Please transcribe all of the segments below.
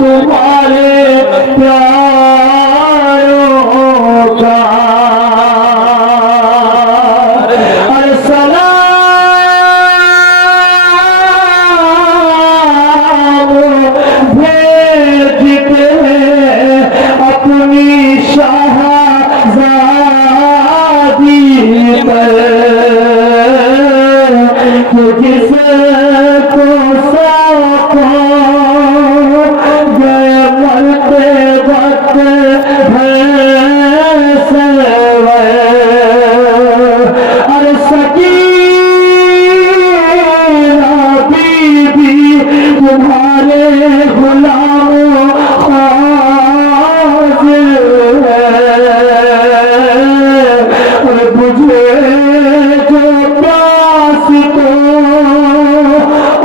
तुम्हारे प्यारों का अरे सलाम भेजते हैं अपनी शाहज़ादी पर कि जिसको सौंपो गए मरते वक्त अरे सकीना बीबी तुम्हारे गुलामों हाजिर है और बुझे जो प्यास को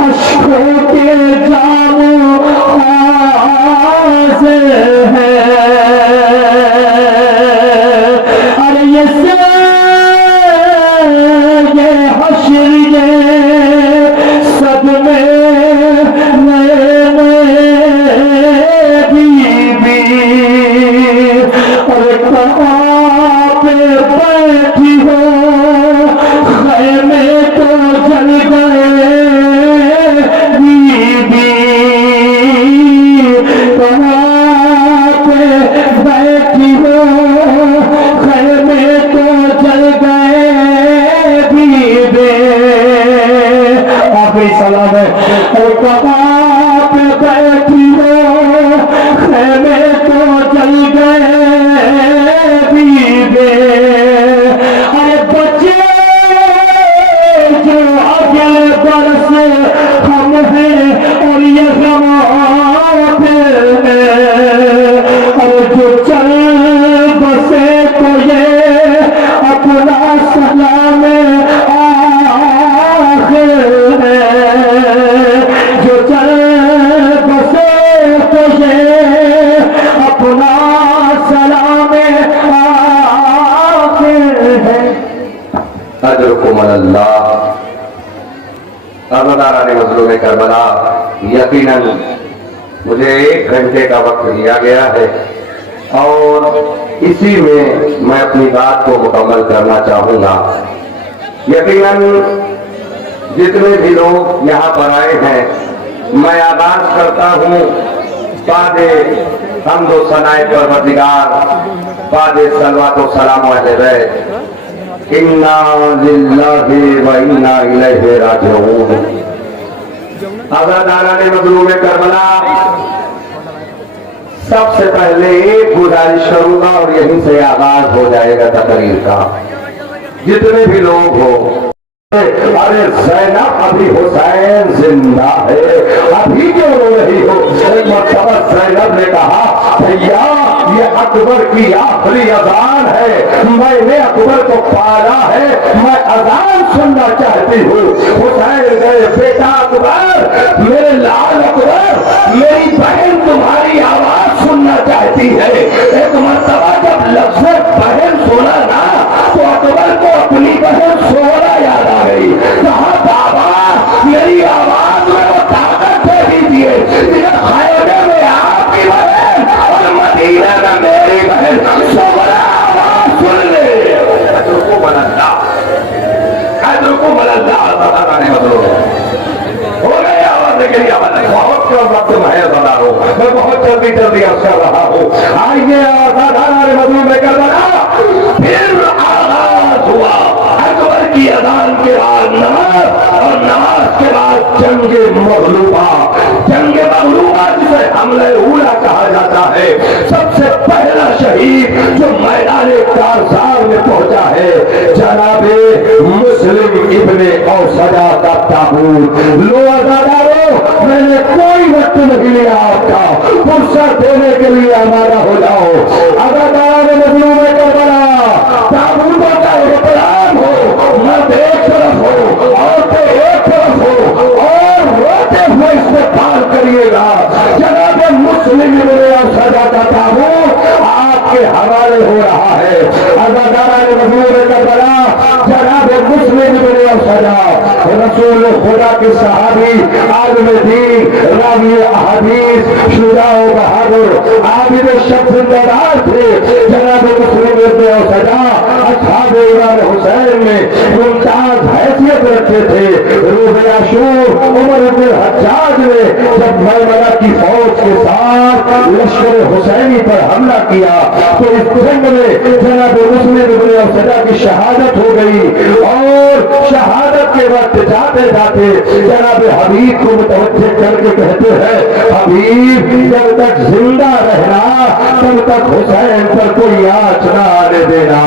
अश्कों के जामों हाजिर है अरे ये हश्र ये सदमे नए बीबी और कहाँ पे बैठी हो खैमे तो जल गए बीबी कहाँ पे बैठी हो खैमे तो जल गए बीबी आखिरी सलाम है और कहाँ पे बैठी हो खैमे तो जल गए बीबी अरे बच्चे जो अगले बरस हम हैं और ये ज़मात में और जो चल बसे तो ये अपना सलाम आखिर है जो चल बसे तो ये अपना सलाम आखिर है अजरुकुम अल्लाह। अज़ादाराने मज़लूम करबला, यकीनन मुझे 1 घंटे का वक्त दिया गया है और इसी में मैं अपनी बात को मुकम्मल करना चाहूँगा। यकीनन जितने भी लोग यहाँ पर आए हैं मैं आगाज़ करता हूँ बादे हम्दो सनाए परवरदिगार, बादे सलवातो सलाम अलैहि इन्ना लिल्लाहि व इन्ना इलैहि राजिऊन। अज़ादाराने मज़लूम करबला, सबसे पहले एक गुजारिश करूंगा और यहीं से आगाज हो जाएगा तकरीर का। जितने भी लोग हो, अरे ज़ैनब अभी हुसैन जिंदा है, अभी क्यों रो रही हो? एक मर्तबा ज़ैनब ने कहा भैया ये अकबर की आखिरी अजान है, मैंने अकबर को पाला है, मैं अजान सुनना चाहती हूँ। हुसैन गए बेटा अकबर, मेरे लाल अकबर, मेरी बहन तुम्हारी आवाज सुनना चाहती है। एक मर्तबा जब लफ्ज़ बहन सुना ना तो अकबर को अपनी बहन सोहरा याद आ गई। कहा बाबा मेरी आवाज में वो ताकत दे दीजिए, खैमे में आपकी बहन और मदीना में मेरी बहन सोहरा आवाज सुन ले। को बलंदा हो गई आवाज के लिए बहुत कम वक्त मैं बहुत जल्दी अर्ज कर रहा हूँ। आइए मज़लूम करबला, फिर आगाज हुआ अकबर की अज़ान के बाद नमाज और नमाज के बाद जंगे मग़लूबा। जंगे मग़लूबा जिसे हमले ऊला कहा जाता है, सबसे पहला शहीद जो मैदान कारज़ार में पहुंचा है जनाबे मुस्लिम इब्ने औसदा का ताबूत। लो अज़ादारो, मैंने कोई वक्त नहीं लिया आपका, फुर्सत देने के लिए हमारा हो जाओ। अज़ादाराने मज़लूम करबला, ताबूतों का एहतराम हो, मर्द एक तरफ हो, औरतें एक तरफ हो और रोते हुए इस्तेमाल करिएगा। जनाबे मुस्लिम इब्ने औसदा का ताबूत आपके हवाले हो रहा है। अज़ादाराने मज़लूम करबला, जनाबे मुस्लिम इब्ने औसदा रसूल खुदा के सहाबी, आलिम दीन, रावी अहादीस, शुजा बहादुर आबिद शख्स जिंदादार थे जनाब मुस्लिम इब्न औसदा असहाब इमाम हुसैन में मुमताज हैसियत रखते थे। रोज़ आशूर उमर इब्न हज्जाज ने जब मैमना की फौज के साथ लश्कर हुसैनी पर हमला किया तो इस जंग में जनाब मुस्लिम इब्न औसदा की शहादत हो गई और शहादत के वक्त जाते जाते जनाब हबीब को मुतवज्जे करके कहते हैं, हबीब जब तक जिंदा रहना तब तक हुसैन पर कोई आँच न आने देना।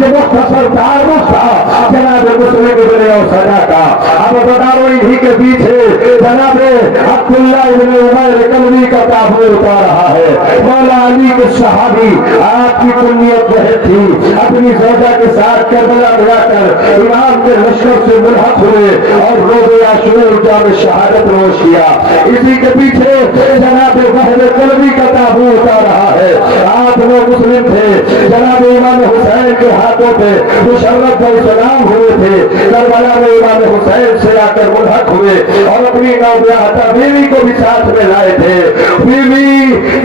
ये मुख्तसर तारुफ था जनाब मुस्लिम इब्न औसदा का। अब बता रहा इन्हीं के पीछे जनाब अब्दुल्ला इब्न उमर कलवी का ताबू उतार रहा है। मौला अली के सहाबी आपकी कुन्नियत वह थी, अपनी ज़ौजा के साथ करबला में आकर इमाम के लश्कर से मुल्हक हुए और रोज़े आशूर जाम शहादत नोश किया। इसी के पीछे जनाब वहद कलवी का ताबू उतार रहा है। आप लोग मुस्लिम थे, जनाब इमाम हुसैन के हाथों पे मुशर्रफ और सलाम हुए थे। करबला में इमाम हुसैन से आकर मुल्हक हुए और अपनी नौब्याहता बीवी को भी साथ में लाए थे। बीवी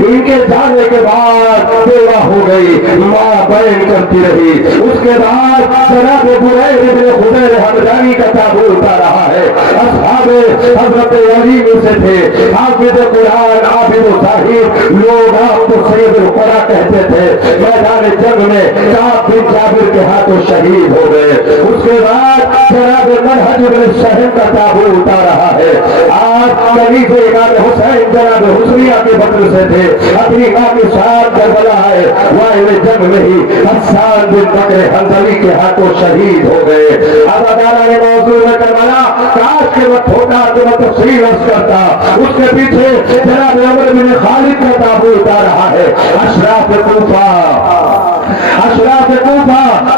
इनके जाने के बाद बेवा हो गई, माँ बहन करती रही। उसके बाद जनाब बुरैर इब्न खुदैर हमदानी का ताबू उतार रहा है। असहाबे हजरत अली में से थे, हाफिज कुरान आबिद साहिब, लोग आपको सैयदुल कुरा कहते थे। मैदान जंग में काब बिन जाबिर के हाथों शहीद हो गए। उसके बाद जनाब मनहज इब्न शहर का ताबू उतार रहा है। आज कभी से इमाम हुसैन जनाब हुसैनिया के बदल से थे, अपनी मां के साथ करबला है, वाहिद जंग में ही हसन बिन बकर हंजली के हाथों शहीद हो गए। अब अदारा ने मौजूद में करबला काश के वक्त होता तो मैं तफसील अर्ज करता। उसके पीछे जनाब अमर बिन खालिद का ताबू उतार रहा है। अशराफ कूफा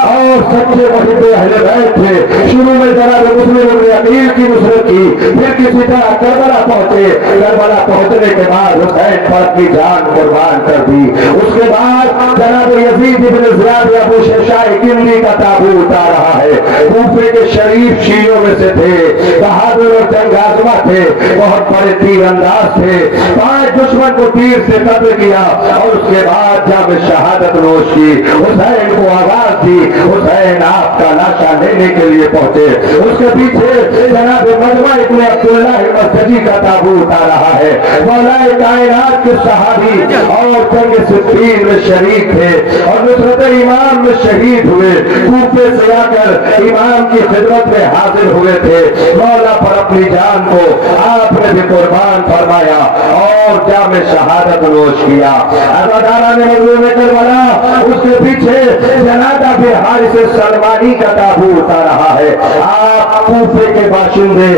और सच्चे मुहिब्बे अहले बैत थे। शुरू में जनाब मुस्लिम इब्न अकील की नुसरत की, फिर किसी तरह करबला पहुंचे। करबला पहुंचने के बाद हुसैन पर अपनी जान कुर्बान कर दी। उसके बाद जनाब यजीद इब्न ज़ियाद अबू शेशाह किंदी का ताबू उतार रहा है। कूफे के शरीफ शीयों में से थे, बहादुर और जंगाज़मा थे, बहुत बड़े तीरंदाज थे। 5 दुश्मन को तीर से कत्ल किया और उसके बाद जब शहादत नोश की, हुसैन को आवाज दी, हुसैन आपका लाशा लेने के लिए पहुंचे। उसके पीछे जनाब मजमा इब्न अब्दुल्ला मस्जिदी का ताबू उतार रहा है। मौलाए कायनात के सहाबी और जंग सिफ़ीन में शरीक थे और नुसरत इमाम में शहीद हुए। कूफे से आकर इमाम की खिदमत में हाजिर हुए थे। मौला पर अपनी जान को आपने भी कुर्बान फरमाया और जाम शहादत नोश किया। अदारा ने मजलूम करबला, उसके पीछे जनादा फिर हारिस सलमानी का ताबू उतार रहा है। आप कूफे के बाशिंदे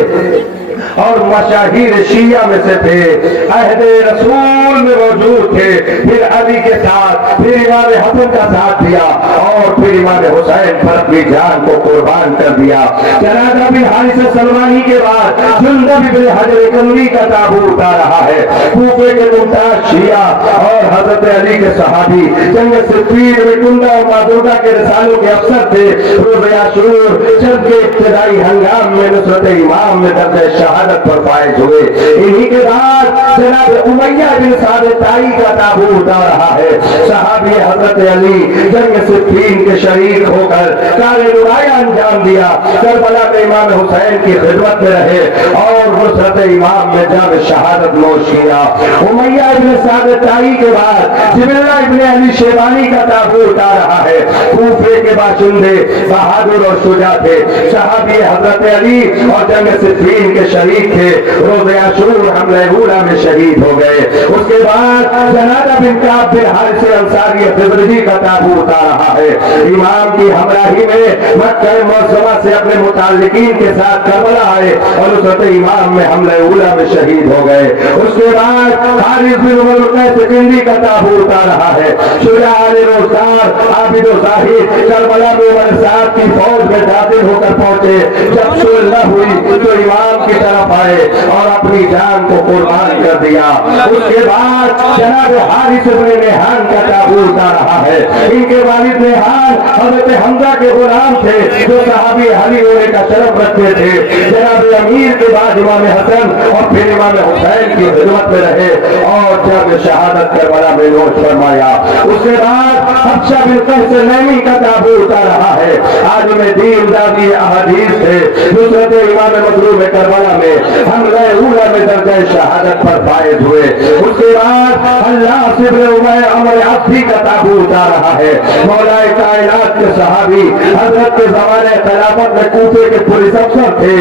और मशाहिर शिया में से थे, अहदे रसूल में मौजूद थे। फिर अली के साथ, फिर इमाम हसन का साथ दिया और फिर इमाम हुसैन पर अपनी जान को कुर्बान कर दिया। जनादा बिन हारिस सलमानी के बाद जुंदब इब्न हजर कलवी का ताबू उतार रहा है। कूफे के मुमताज शिया और हजरत अली के सहाबी जंग सिफ़ीन में कुंदा और मादुर्गा के रसालों के अफसर थे। रोज़े आशूर जंग के इब्तिदाई हंगाम में नुसरत इमाम में दर्जे शहादत पर फायज हुए। इन्हीं के बाद जनाब उमैया बिन साद ताई का ताबू उतार रहा है। सहाबी हजरत अली जंग सिफ़ीन के शरीक होकर कारे नुराया अंजाम दिया। करबला में इमाम हुसैन की खिदमत में रहे और नुसरत इमाम में जब शहादत नोश किया। उमैया बिन साद ताई के बाद जिबिल्ला इब्न अली शेबानी का ताबू उतार रहा है। कूफे के बाशिंदे बहादुर और शुजा थे, सहाबी हजरत अली और जंग सिफ़ीन के शहीद थे। रोज़े आशूर हमले ऊला में शहीद हो गए। उसके बाद जनादा बिन काब बिन हारिस अंसारी खिज़रजी का ताबू उतार रहा है। इमाम की हमराही में मक्का मुअज़्ज़मा से अपने मुताल्लिकीन के साथ करबला आए और नुसरत इमाम में हमले ऊला में शहीद हो गए। उसके बाद हारिस बिन उमर किंदी का ताबू उतार रहा है। शुजा अली रोज़गार आबिद ज़ाहिद करबला में उमर साहब की फौज में दाखिल होकर पहुंचे। जब सुलह हुई तो इमाम की तरफ आए और अपनी जान को कुर्बान कर दिया। उसके बाद जनाब हारिस इब्न नेहान का ताबू उतार रहा है। इनके वालिद नेहान हजरत हमजा के गुलाम थे जो सहाबी अली होने का शरफ रखते थे। जनाब अमीर के बाद इमाम हसन और फिर इमाम हुसैन की खिदमत में रहे और जब जाम शहादत करबला में नोश फरमाया। उसके बाद हफ्सा बिन कैस नैमी का ताबूत उतार रहा है। आज में दीन दादी अहदीस थे नुसरत इमाम मजलूम करबला में हमले ऊला में दर्जा शहादत पर फायद हुए। उसके बाद अल्लाह सिब्र उमर अमर आफी का ताबूत उतार रहा है। मौलाए कायनात के सहाबी हजरत के जमाने खिलाफत में कूफे के पुलिस अफसर थे।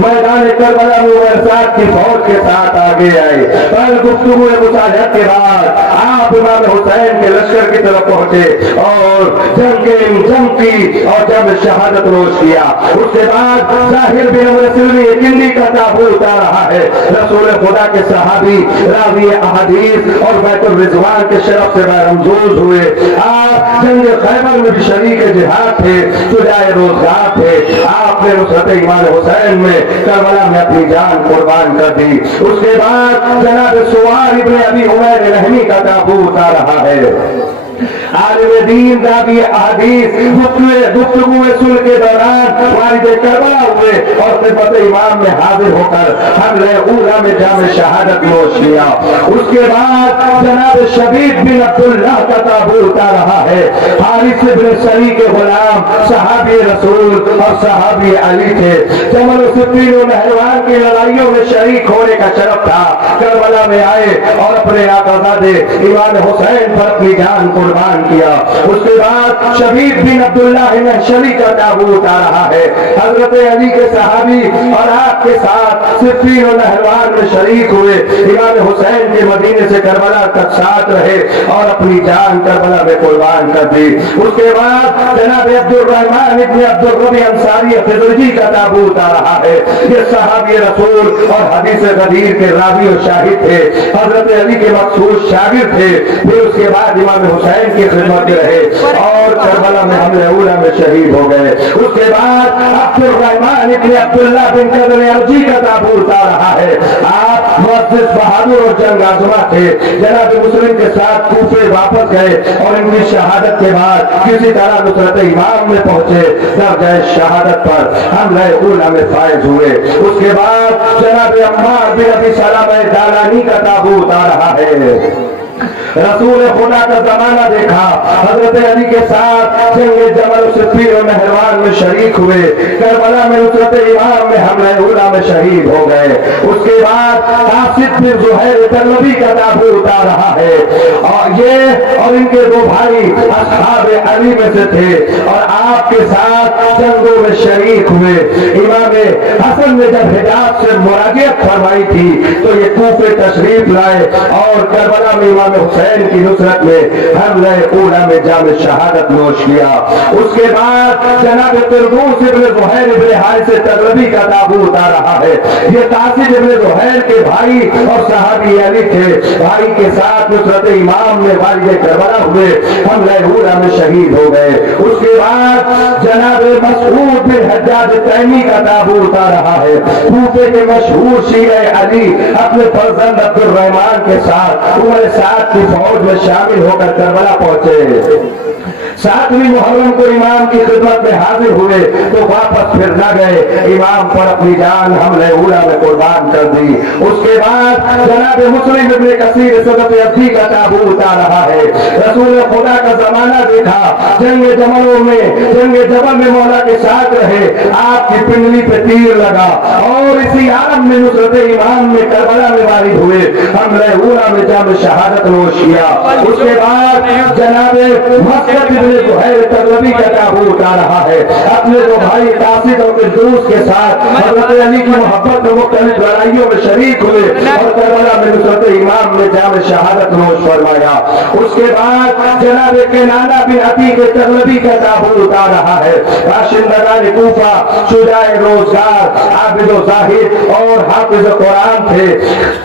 मैदान करबला में उमर साहब की फौज के साथ आगे आए। कल गुफ्तगू मुसाहत के बाद आप इमाम हुसैन के लश्कर की तरफ पहुंचे और जंग की और जब शहादत नोश किया। उसके बाद जाहिर बिन रसूली किंदी का ताबूत उतार रहा है। रसूल खुदा के सहाबी रावी अहदीस और बैतुल रिजवान के शरफ से महमजूज हुए। आप जंग खैबर में भी शरीक जिहाद थे, शुजाए रोजगार थे। आपने नुसरत इमाम हुसैन में करबला में अपनी जान कुर्बान कर दी। उसके बाद जनाब सुवार इब्ने अबी उमैर रहमी का ताबूत उतार रहा है। आलिम दीन दादी अहदीस गुफ्तगू में सुल के दौरान वारिद करबला हुए और खिदमत इमाम में हाजिर होकर हमले ऊला में जाम शहादत नोश किया। उसके बाद जनाब शबीब बिन अब्दुल्लाह का ताबूत उतार रहा है। हारिस बिन सरी के गुलाम सहाबी रसूल और सहाबी अली थे। जमल सिफीन और नहरवान की लड़ाइयों में शरीक होने का शरफ था। करबला में आए और अपने आकाज़ादे इमाम हुसैन पर अपनी जान कुर्बान किया। उसके बाद शबीब बिन अब्दुल्लाह महशरी का ताबूत उतार रहा है। हजरत अली के सहाबी और आपके साथ सिफीन और नहरवान में शरीक हुए। इमाम हुसैन के मदीने से करबला तक साथ रहे और अपनी जान करबला में कुर्बान कर दी। उसके बाद जनाब अब्दुल रहमान इब्ने अब्दुल रबी अंसारी फिजरजी का ताबूत उतार रहा है। ये सहाबी रसूल और हदीस गदीर के रावी और शाहिद थे। हजरत अली के मखसूस शागिर्द थे। फिर उसके बाद इमाम हुसैन की खिदमत में रहे और करबला में हमले ऊला में शहीद हो गए। उसके बाद अब्दुल रहमान इब्ने अब्दुल्लाह बिन कदर अर्जी का ताबूत उतार रहा है। आप मुअज़्ज़िज़ बहादुर और जंग आज़मा थे। जनाब मुस्लिम के साथ कूफे वापस गए और इनकी शहादत के बाद किसी तरह नुसरत इमाम में पहुंचे। दर्जा शहादत पर हमले ऊला में फायज हुए। उसके बाद जनाब अम्मार बिन अबी सलामा दालानी का ताबूत उतार रहा है। रसूल खुदा का जमाना देखा। हजरत अली के साथ जंगे जमल सिफीन और नहरवान में शरीक हुए। करबला में नुसरत इमाम में हमले ऊला में शहीद हो गए। उसके बाद कासिद बिन ज़ुहैर तगलबी का ताबूत उतार रहा है और ये और इनके दो भाई असहाब अली में से थे और आपके साथ जंगों में शरीक हुए। इमाम हसन ने जब हिजाज से मुराजियत फरमाई थी तो ये कूफे तशरीफ लाए और करबला में इमाम हुसैन की नुसरत में हमले ऊला में जाम शहादत नोश किया। उसके बाद जनाब तुर्गूस इब्ने ज़ुहैर इब्ने हारिस तगलबी का ताबूत उतार रहा है। ये कासिद इब्ने ज़ुहैर के भाई और सहाबी अली थे। भाई के साथ नुसरत इमाम में वालिद करबला हुए। हमले ऊला में शहीद हो गए। उसके बाद जनाब मसऊद बिन हज्जाज तैमी का ताबूत उतार रहा है। कूफे के मशहूर शिया अली अपने फर्जंद अब्दुल रहमान के साथ उमर साथ की फौज में शामिल होकर करबला पहुंचे। 7वीं मुहर्रम को इमाम की खिदमत में हाजिर हुए तो वापस फिर न गए। इमाम पर अपनी जान हमले ऊला में कुर्बान कर दी। उसके बाद जनाब मुस्लिम इब्ने कसीर सदत अब्दी का ताबूत उतार रहा है। रसूल खुदा का जमाना देखा। जंगे जमलों में जंगे जबल में मौला के साथ रहे। आपकी पिंडली पे तीर लगा और इसी आलम में नुसरत इमाम में करबला में वारिद हुए। हमले ऊला में जाम शहादत नोश किया। उसके बाद जनाब मसअद इब्ने ज़ुहैर तगलबी का ताबूत उतार रहा है। अपने दो भाई कासिद और फिरदौस के साथ हज़रत अली की मोहब्बत में मुख्तलिफ लड़ाइयों में शरीक हुए और करबला में नुसरत इमाम में जाम शहादत नोश फरमाया। उसके बाद जनाब केनाना बिन अतीक तगलबी का ताबूत उतार रहा है। बाशिंदगान कूफा शुजाए रोजगार आबिद व ज़ाहिद और हाफिज कुरान थे।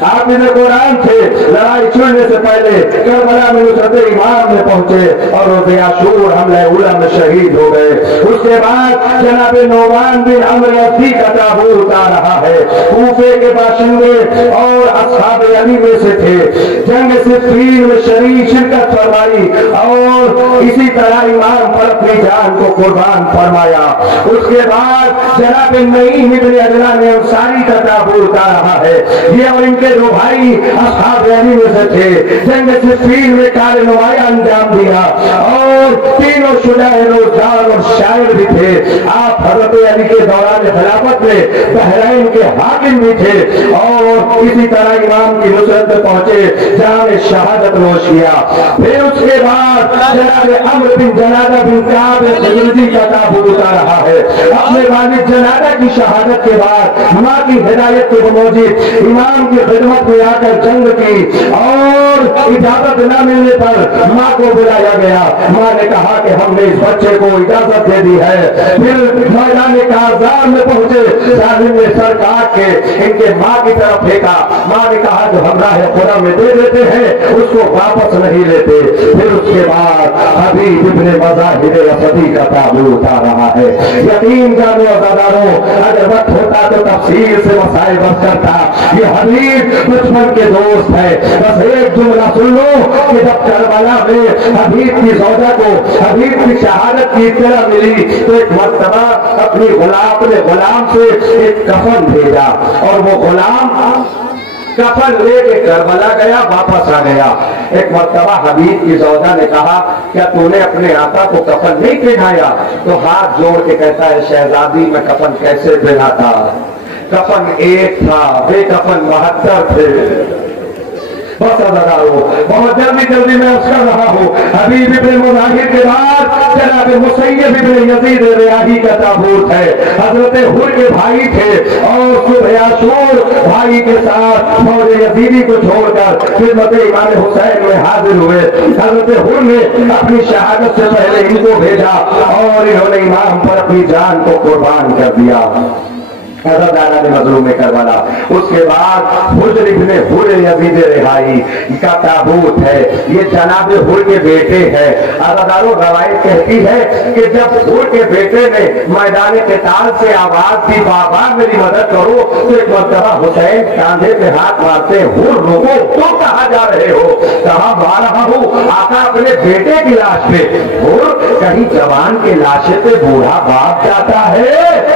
हाफिज कुरान थे। लड़ाई छुड़ने से पहले करबला में नुसरत इमाम में पहुंचे और रोज़े मशहूर हमला उला में शहीद हो गए। उसके बाद जनाब नौमान बिन अम्र यज़दी का ताबूत आ रहा है। कूफे के बाशिंदे और असहाब अली में से थे। जंग सिफ़ीन में शरीक शिरकत फरमाई और इसी तरह इमाम पर अपनी जान को कुर्बान फरमाया। उसके बाद जनाब नईम इब्न अदनान अंसारी का ताबूत आ रहा है। ये और इनके दो भाई असहाब अली में से थे। जंग सिफ़ीन में कारनुमाया अंजाम दिया और तीनों शुजाए रोज़गार और शायर भी थे। आप हज़रत अली के दौरान खिलाफत में बहरैन के हाकिम भी थे और इसी तरह इमाम की नुसरत में पहुंचे जहां ने शहादत नोश किया। फिर उसके बाद जनाब अम्र बिन जनादा बिन काब ज़ुल्जी का ताबूत आ रहा है। अपने वालिद जनादा की शहादत के बाद माँ की हिदायत के मुताबिक इमाम की खिदमत में आकर जंग की और इजाजत न मिलने पर माँ को बुलाया गया। माँ ने कहा कि हमने इस बच्चे को इजाजत दे दी है। फिर मैदान कारज़ार में पहुंचे, जालिम ने सर काट के इनके माँ की तरफ फेंका। माँ ने कहा जो हम राह खुदा में दे देते हैं उसको वापस नहीं लेते। फिर उसके बाद हबीब इब्न मज़ाहिर असदी का ताबूत आ रहा है। यकीन जानो अज़ादारों, अगर वक्त होता तो तफसील से मसाइल बस करता। ये हबीब बचपन के दोस्त है। बस एक जुमला सुन लो कि जब करबला में हबीब की सौदा को हबीब की शहादत की इत्तला मिली तो एक मर्तबा अपने गुलाम से एक कफन भेजा और वो गुलाम कफन लेके करबला गया, वापस आ गया। एक मर्तबा हबीब की सौदा ने कहा क्या तूने अपने आका को कफन नहीं पहनाया? तो हाथ जोड़ के कहता है शहजादी मैं कफन कैसे पहनाता? कफन एक था, बेकफन 72 थे। बस अज़ादारों, बहुत जल्दी मैं अर्ज़ कर रहा हूँ। हबीब इब्न मुज़ाहिर के बाद जनाब मुसय्यब इब्न यज़ीद रियाही का ताबूत है। हज़रत हुर के भाई थे और सुबह आशूर भाई के साथ फौज यज़ीदी को छोड़कर खिदमत इमाम हुसैन में हाजिर हुए। हज़रत हुर ने अपनी शहादत से पहले इनको भेजा और इन्होंने इमाम पर अपनी जान को कुर्बान कर दिया। मज़लूम करबला। उसके बाद हुज्र इब्न हुर यज़ीद रिहाई का ताबूत है। ये जनाब हुर के बेटे हैं। अज़ादारों, रवायत कहती है कि जब हुर के बेटे ने मैदान क़िताल से आवाज दी बाबा मेरी मदद करो तो एक मर्तबा हुसैन कांधे पे हाथ मारते हुर रुको, तुम कहाँ जा रहे हो? कहाँ जा रहा हूँ? आका अपने बेटे की लाश पे। हुर कहीं जवान के लाशे पे बूढ़ा बाप जाता है?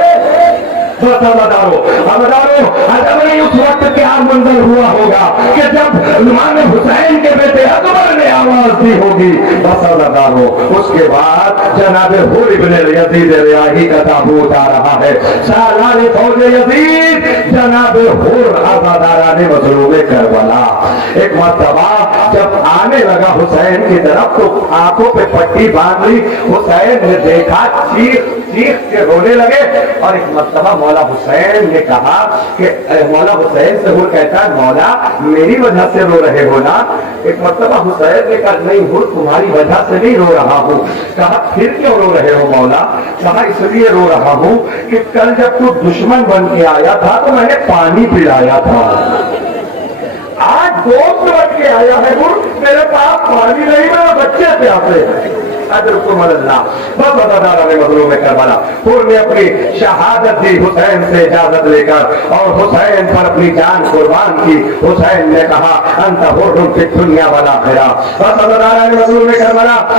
उस वक्त क्या मंजर हुआ होगा कि जब इमाम हुसैन के बेटे अकबर ने आवाज दी होगी। बस अज़ादारों, उसके बाद जनाब हुर इब्न यज़ीद रियाही का ताबूत आ रहा है। सालार फौज यज़ीद जनाब हुर आज़ादाराने मज़लूम करबला। एक मर्तबा जब आने लगा हुसैन की तरफ तो आंखों पे पट्टी बांध ली। हुसैन ने देखा, चीख के रोने लगे और एक मर्तबा मौला हुसैन ने कहा कि मौला हुसैन से हुर कहता है मौला मेरी वजह से रो रहे हो ना? एक मर्तबा हुसैन ने कहा नहीं हुर तुम्हारी वजह से नहीं रो रहा हूँ। कहा फिर क्यों रो रहे हो मौला? कहा इसलिए रो रहा हूँ कि कल जब तू दुश्मन बन के आया था तो मैंने पानी पिलाया था, आज दोस्त बन के आया है हुर, मेरे पास पानी नहीं, मेरे बच्चे प्यासे हैं। हुर ने अपनी शहादत दी हुसैन से इजाजत लेकर और हुसैन पर अपनी जान कुर्बान की। हुसैन ने कहा अंत हुर्रुन फिद दुनिया वल आखिरा।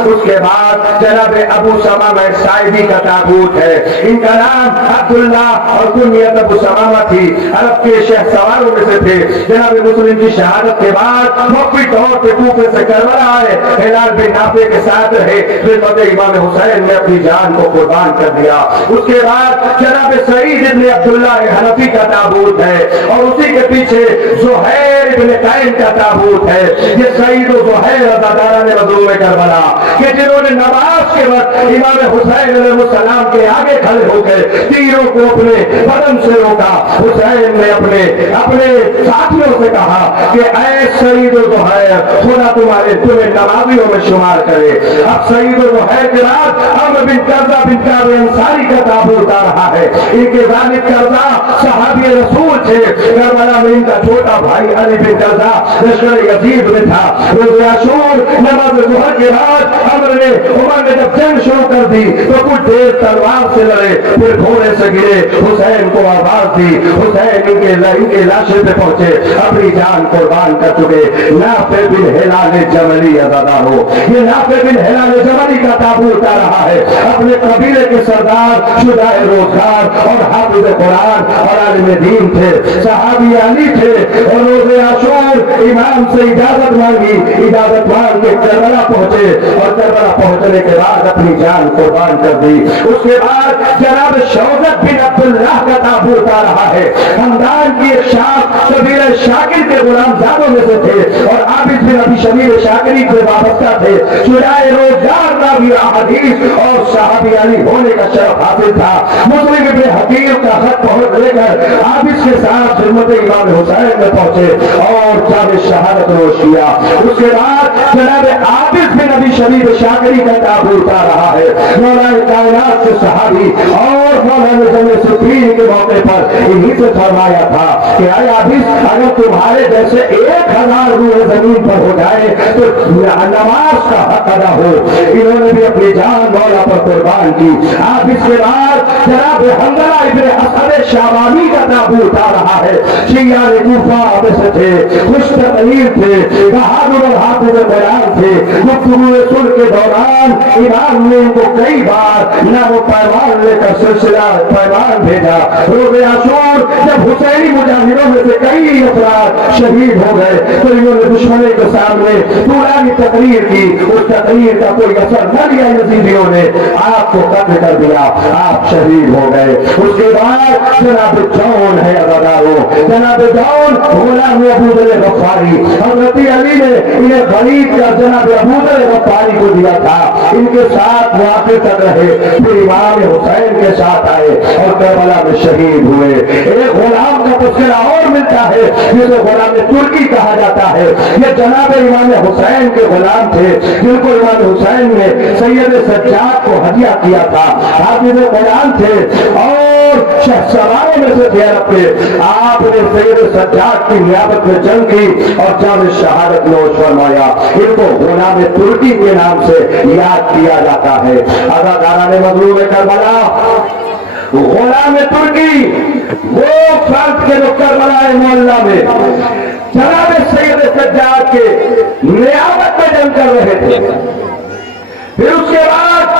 उसके बाद जनाब अबू समामा साइदी का ताबूत है। इनका नाम अब्दुल्ला और कुनियत अबू समामा थी। अरब के शेख सवारों में से थे। जनाब मुस्लिम की शहादत के बाद मौक़ी तौर पे कूफे से करबला आए। हिलाल बिन नाफे के साथ रहे। इमाम हुसैन ने अपनी जान को कुर्बान कर दिया। उसके बाद जनाब सईद इब्न अब्दुल्लाह हनफी का ताबूत है और उसी के पीछे ज़ुहैर इब्न कैन का ताबूत है। ये सईद और ज़ुहैर अज़ादाराने मज़लूम करबला कि जिन्होंने नमाज के वक्त इमाम हुसैन अलैहिस्सलाम के आगे खड़े होकर तीरों को अपने बदन से रोका। हुसैन ने अपने साथियों से कहा कि ऐ सईद और ज़ुहैर खुदा तुम्हें नमाजियों में शुमार करे। अब सईद वलीद और मुहैर के बाद अम्र बिन कर्जा बिन काब अंसारी का ताबूत आ रहा है। इनके वालिद कर्जा सहाबी रसूल थे। करबला में इनका छोटा भाई अली बिन कर्जा लश्कर यजीद में था। रोज़े आशूर नमाज ज़ुहर के बाद अम्र ने उमर ने जब जंग शुरू कर दी तो कुछ देर तलवार से लड़े, फिर घोड़े से गिरे, हुसैन को आवाज दी, हुसैन इनके लाशे पे पहुंचे, अपनी जान कुर्बान कर चुके। नाफे बिन हिलाल जमली अज़ादार हो, ये नाफे बिन हिलाल जमली का ताबूत आ रहा है। अपने कबीले के सरदार, शुजाए रोजगार और हाफिज कुरान और आलिम दीन थे, सहाबी अली थे। और रोज़े आशूर इमाम से इजाजत मांगी, इजाजत मांग के करबला पहुंचे और करबला पहुंचने के बाद अपनी जान कुर्बान कर दी। उसके बाद जनाब शौकत बिन अब्दुल्लाह का ताबूत आ रहा है। हमदान की एक शाख कबीला शाकिर के गुलामजादों में से थे और आबिद बिन अबी शमीर शाकिरी से वाबस्ता थे। शुजाए रोजगार रावी अहादीस और सहाबी अली होने का शरफ हासिल था। मुस्लिम इब्न हकीम का खत पहुंच लेकर आबिद के साथ खिदमत इमाम हुसैन में पहुंचे और जाम शहादत नोश किया। उसके बाद जनाब आबिद बिन अबी शमीर शाकिरी का ताबूत आ रहा है। मौलाना कायनात से सहाबी और मौलाना जमे सुफीन के मौके पर इन्हीं से फरमाया था कि आए आबिद, अगर तुम्हारे जैसे 1000 रूह जमीन पर हो जाए तो नमाज का हक अदा हो। इन्होंने भी अपनी जान मौला पर कुर्बान की। आप इसके बाद जनाब हंदला इब्न असद शाबानी का ताबूत आ रहा है। शियाने कूफा में से थे, खुश तकलीर थे, बहादुर और हाफिज बयान थे। गुफ्तगू सुन के दौरान इमाम ने इनको कई बार नामो पैमान लेकर सिलसिला पैमान भेजा। रोज़े आशूर जब हुसैनी मुजाहिदों में से कई अफराद शहीद हो गए तो इन्होंने दुश्मन के सामने पुरानी तकरीर की। उस तकरीर का कोई असर न लिया यजीदियों ने, आपको कत्ल कर दिया, आप शहीद हो गए। उसके बाद जनाब जौन है अज़ादारो, जनाब जौन गुलाम अबूदर गफ्फारी, हज़रत अली ने इन्हें खरीद कर जनाब अबूदर गफ्फारी को दिया था। इनके साथ वाक़े तक रहे, फिर इमाम हुसैन के साथ आए और करबला में शहीद हुए। एक गुलाम का तस्करा और मिलता है जिसे गुलाम तुर्की कहा जाता है। ये जनाब इमाम हुसैन के गुलाम थे जिनको इमाम हुसैन ने सैयद सज्जाद को हदिया किया था। हाफिज कुरान थे और शहसवारों में से थे अरब के। आपने सैयद सज्जाद की नियाबत में जंग की और जाम शहादत नोश फरमाया। इनको गुलाम तुर्की के नाम से याद किया जाता है। अज़ादाराने मज़लूम करबला, गुलाम तुर्की वो फर्द के जो करबला मोहल्ला में जनाब सैयद सज्जाद के नियामत में जंग कर रहे थे। फिर उसके बाद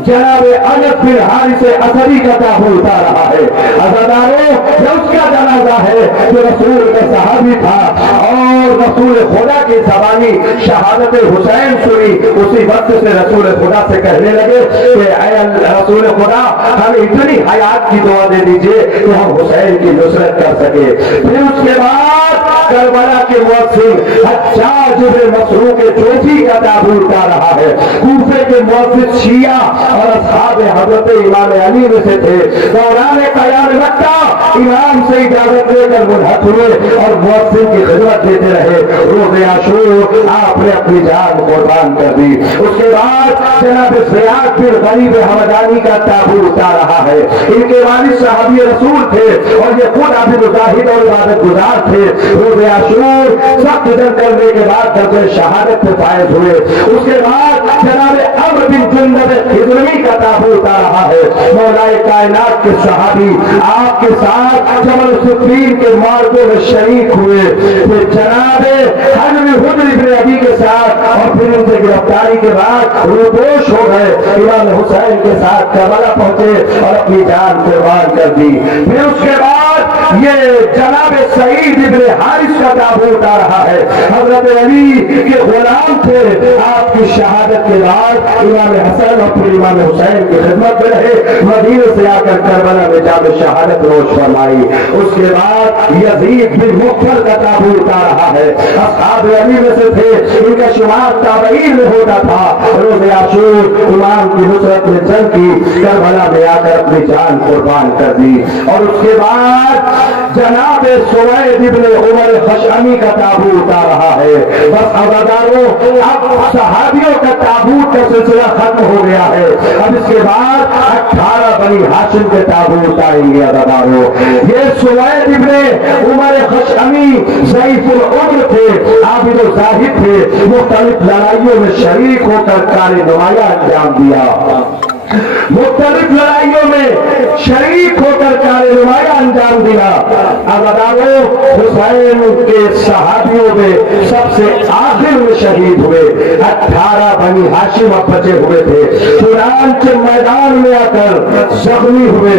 जनाब अनस बिन हारिस असदी का ताबूत आ रहा है। अज़ादारों, ये उसका जनाजा है जो रसूल का सहाबी था और रसूल खुदा की ज़बानी शहादत हुसैन सुनी। उसी वक्त से रसूल खुदा से कहने लगे कि ऐ रसूल खुदा, हमें इतनी हयात की दुआ दे दीजिए कि हम हुसैन की नुसरत कर सके। फिर उसके बाद करबला के मुअज्जिन हज्जाज इब्न मसरूक के चौथी का ताबूत आ रहा है। कूफे के मुअज्जिन शिया और असहाब हजरत इमाम अली में से थे। दौरान क़याम मक्का इमाम से इजाजत लेकर मुनहत हुए और मुअज्जिन की खिदमत देते रहे। रोज़े आशूर आपने अपनी जान कुर्बान कर दी। उसके बाद जनाब ज़ियाद बिन गरीब हमदानी का ताबूत आ रहा है। इनके वालिद सहाबी रसूल थे और ये खुद आबिद ज़ाहिद और इबादत गुजार थे। रोज़े आशूर सख्त जंग करने के बाद दर्जे शहादत से फायज हुए। उसके बाद जनाब अम्र बिन जुंदब हिज़्मी का ताबूत आ रहा है। मौलाए कायनात के सहाबी आपके साथ जबल सुफीन के मार्गों में शहीद हुए। फिर जनाब हज़रत हुजर इब्न अबी के साथ और फिर उनसे गिरफ्तारी के बाद रूपोश हो गए। इमाम हुसैन के साथ करबला पहुंचे और अपनी जान कुर्बान कर दी। फिर उसके बाद ये जनाब सईद इब्न हारिस का ताबूत आ रहा है। हजरत अली के गुलाम थे। आपकी शहादत के बाद इमाम हसन और फिर इमाम हुसैन की खिदमत में रहे। मदीने से आकर करबला में जाम शहादत नोश फरमाई। उसके बाद यजीद बिन मुख्तर का ताबूत आ रहा है। असहाब अली में से थे, इनका शुमार ताबईन में होता था। रोज़े आशूर इमाम की नुसरत में जंग की, करबला में आकर अपनी जान कुर्बान कर दी। और उसके बाद जनाब सुवैद इब्न उमर खशअमी का ताबूत आ रहा है। बस अज़ादारों, अब सहाबियों का ताबूत का सिलसिला खत्म हो गया है। अब इसके बाद 18 बनी हाशिम के ताबूत आएंगे। अज़ादारों, ये सुवैद इब्न उमर खशअमी ज़ईफ़ुल उम्र थे, आबिद व ज़ाहिद थे, मुख्तलिफ लड़ाइयों में शरीक होकर कारी नुमाया अंजाम दिया। मुख्तलिफ लड़ाइयों में शरीक होकर कारी नुमाया अंजाम दिया। अज़ादारों, हुसैन के सहाबियों में सबसे आखिर में शहीद हुए 18 बनी हाशिम अब बचे हुए थे। चुनांचे मैदान में आकर जख्मी हुए,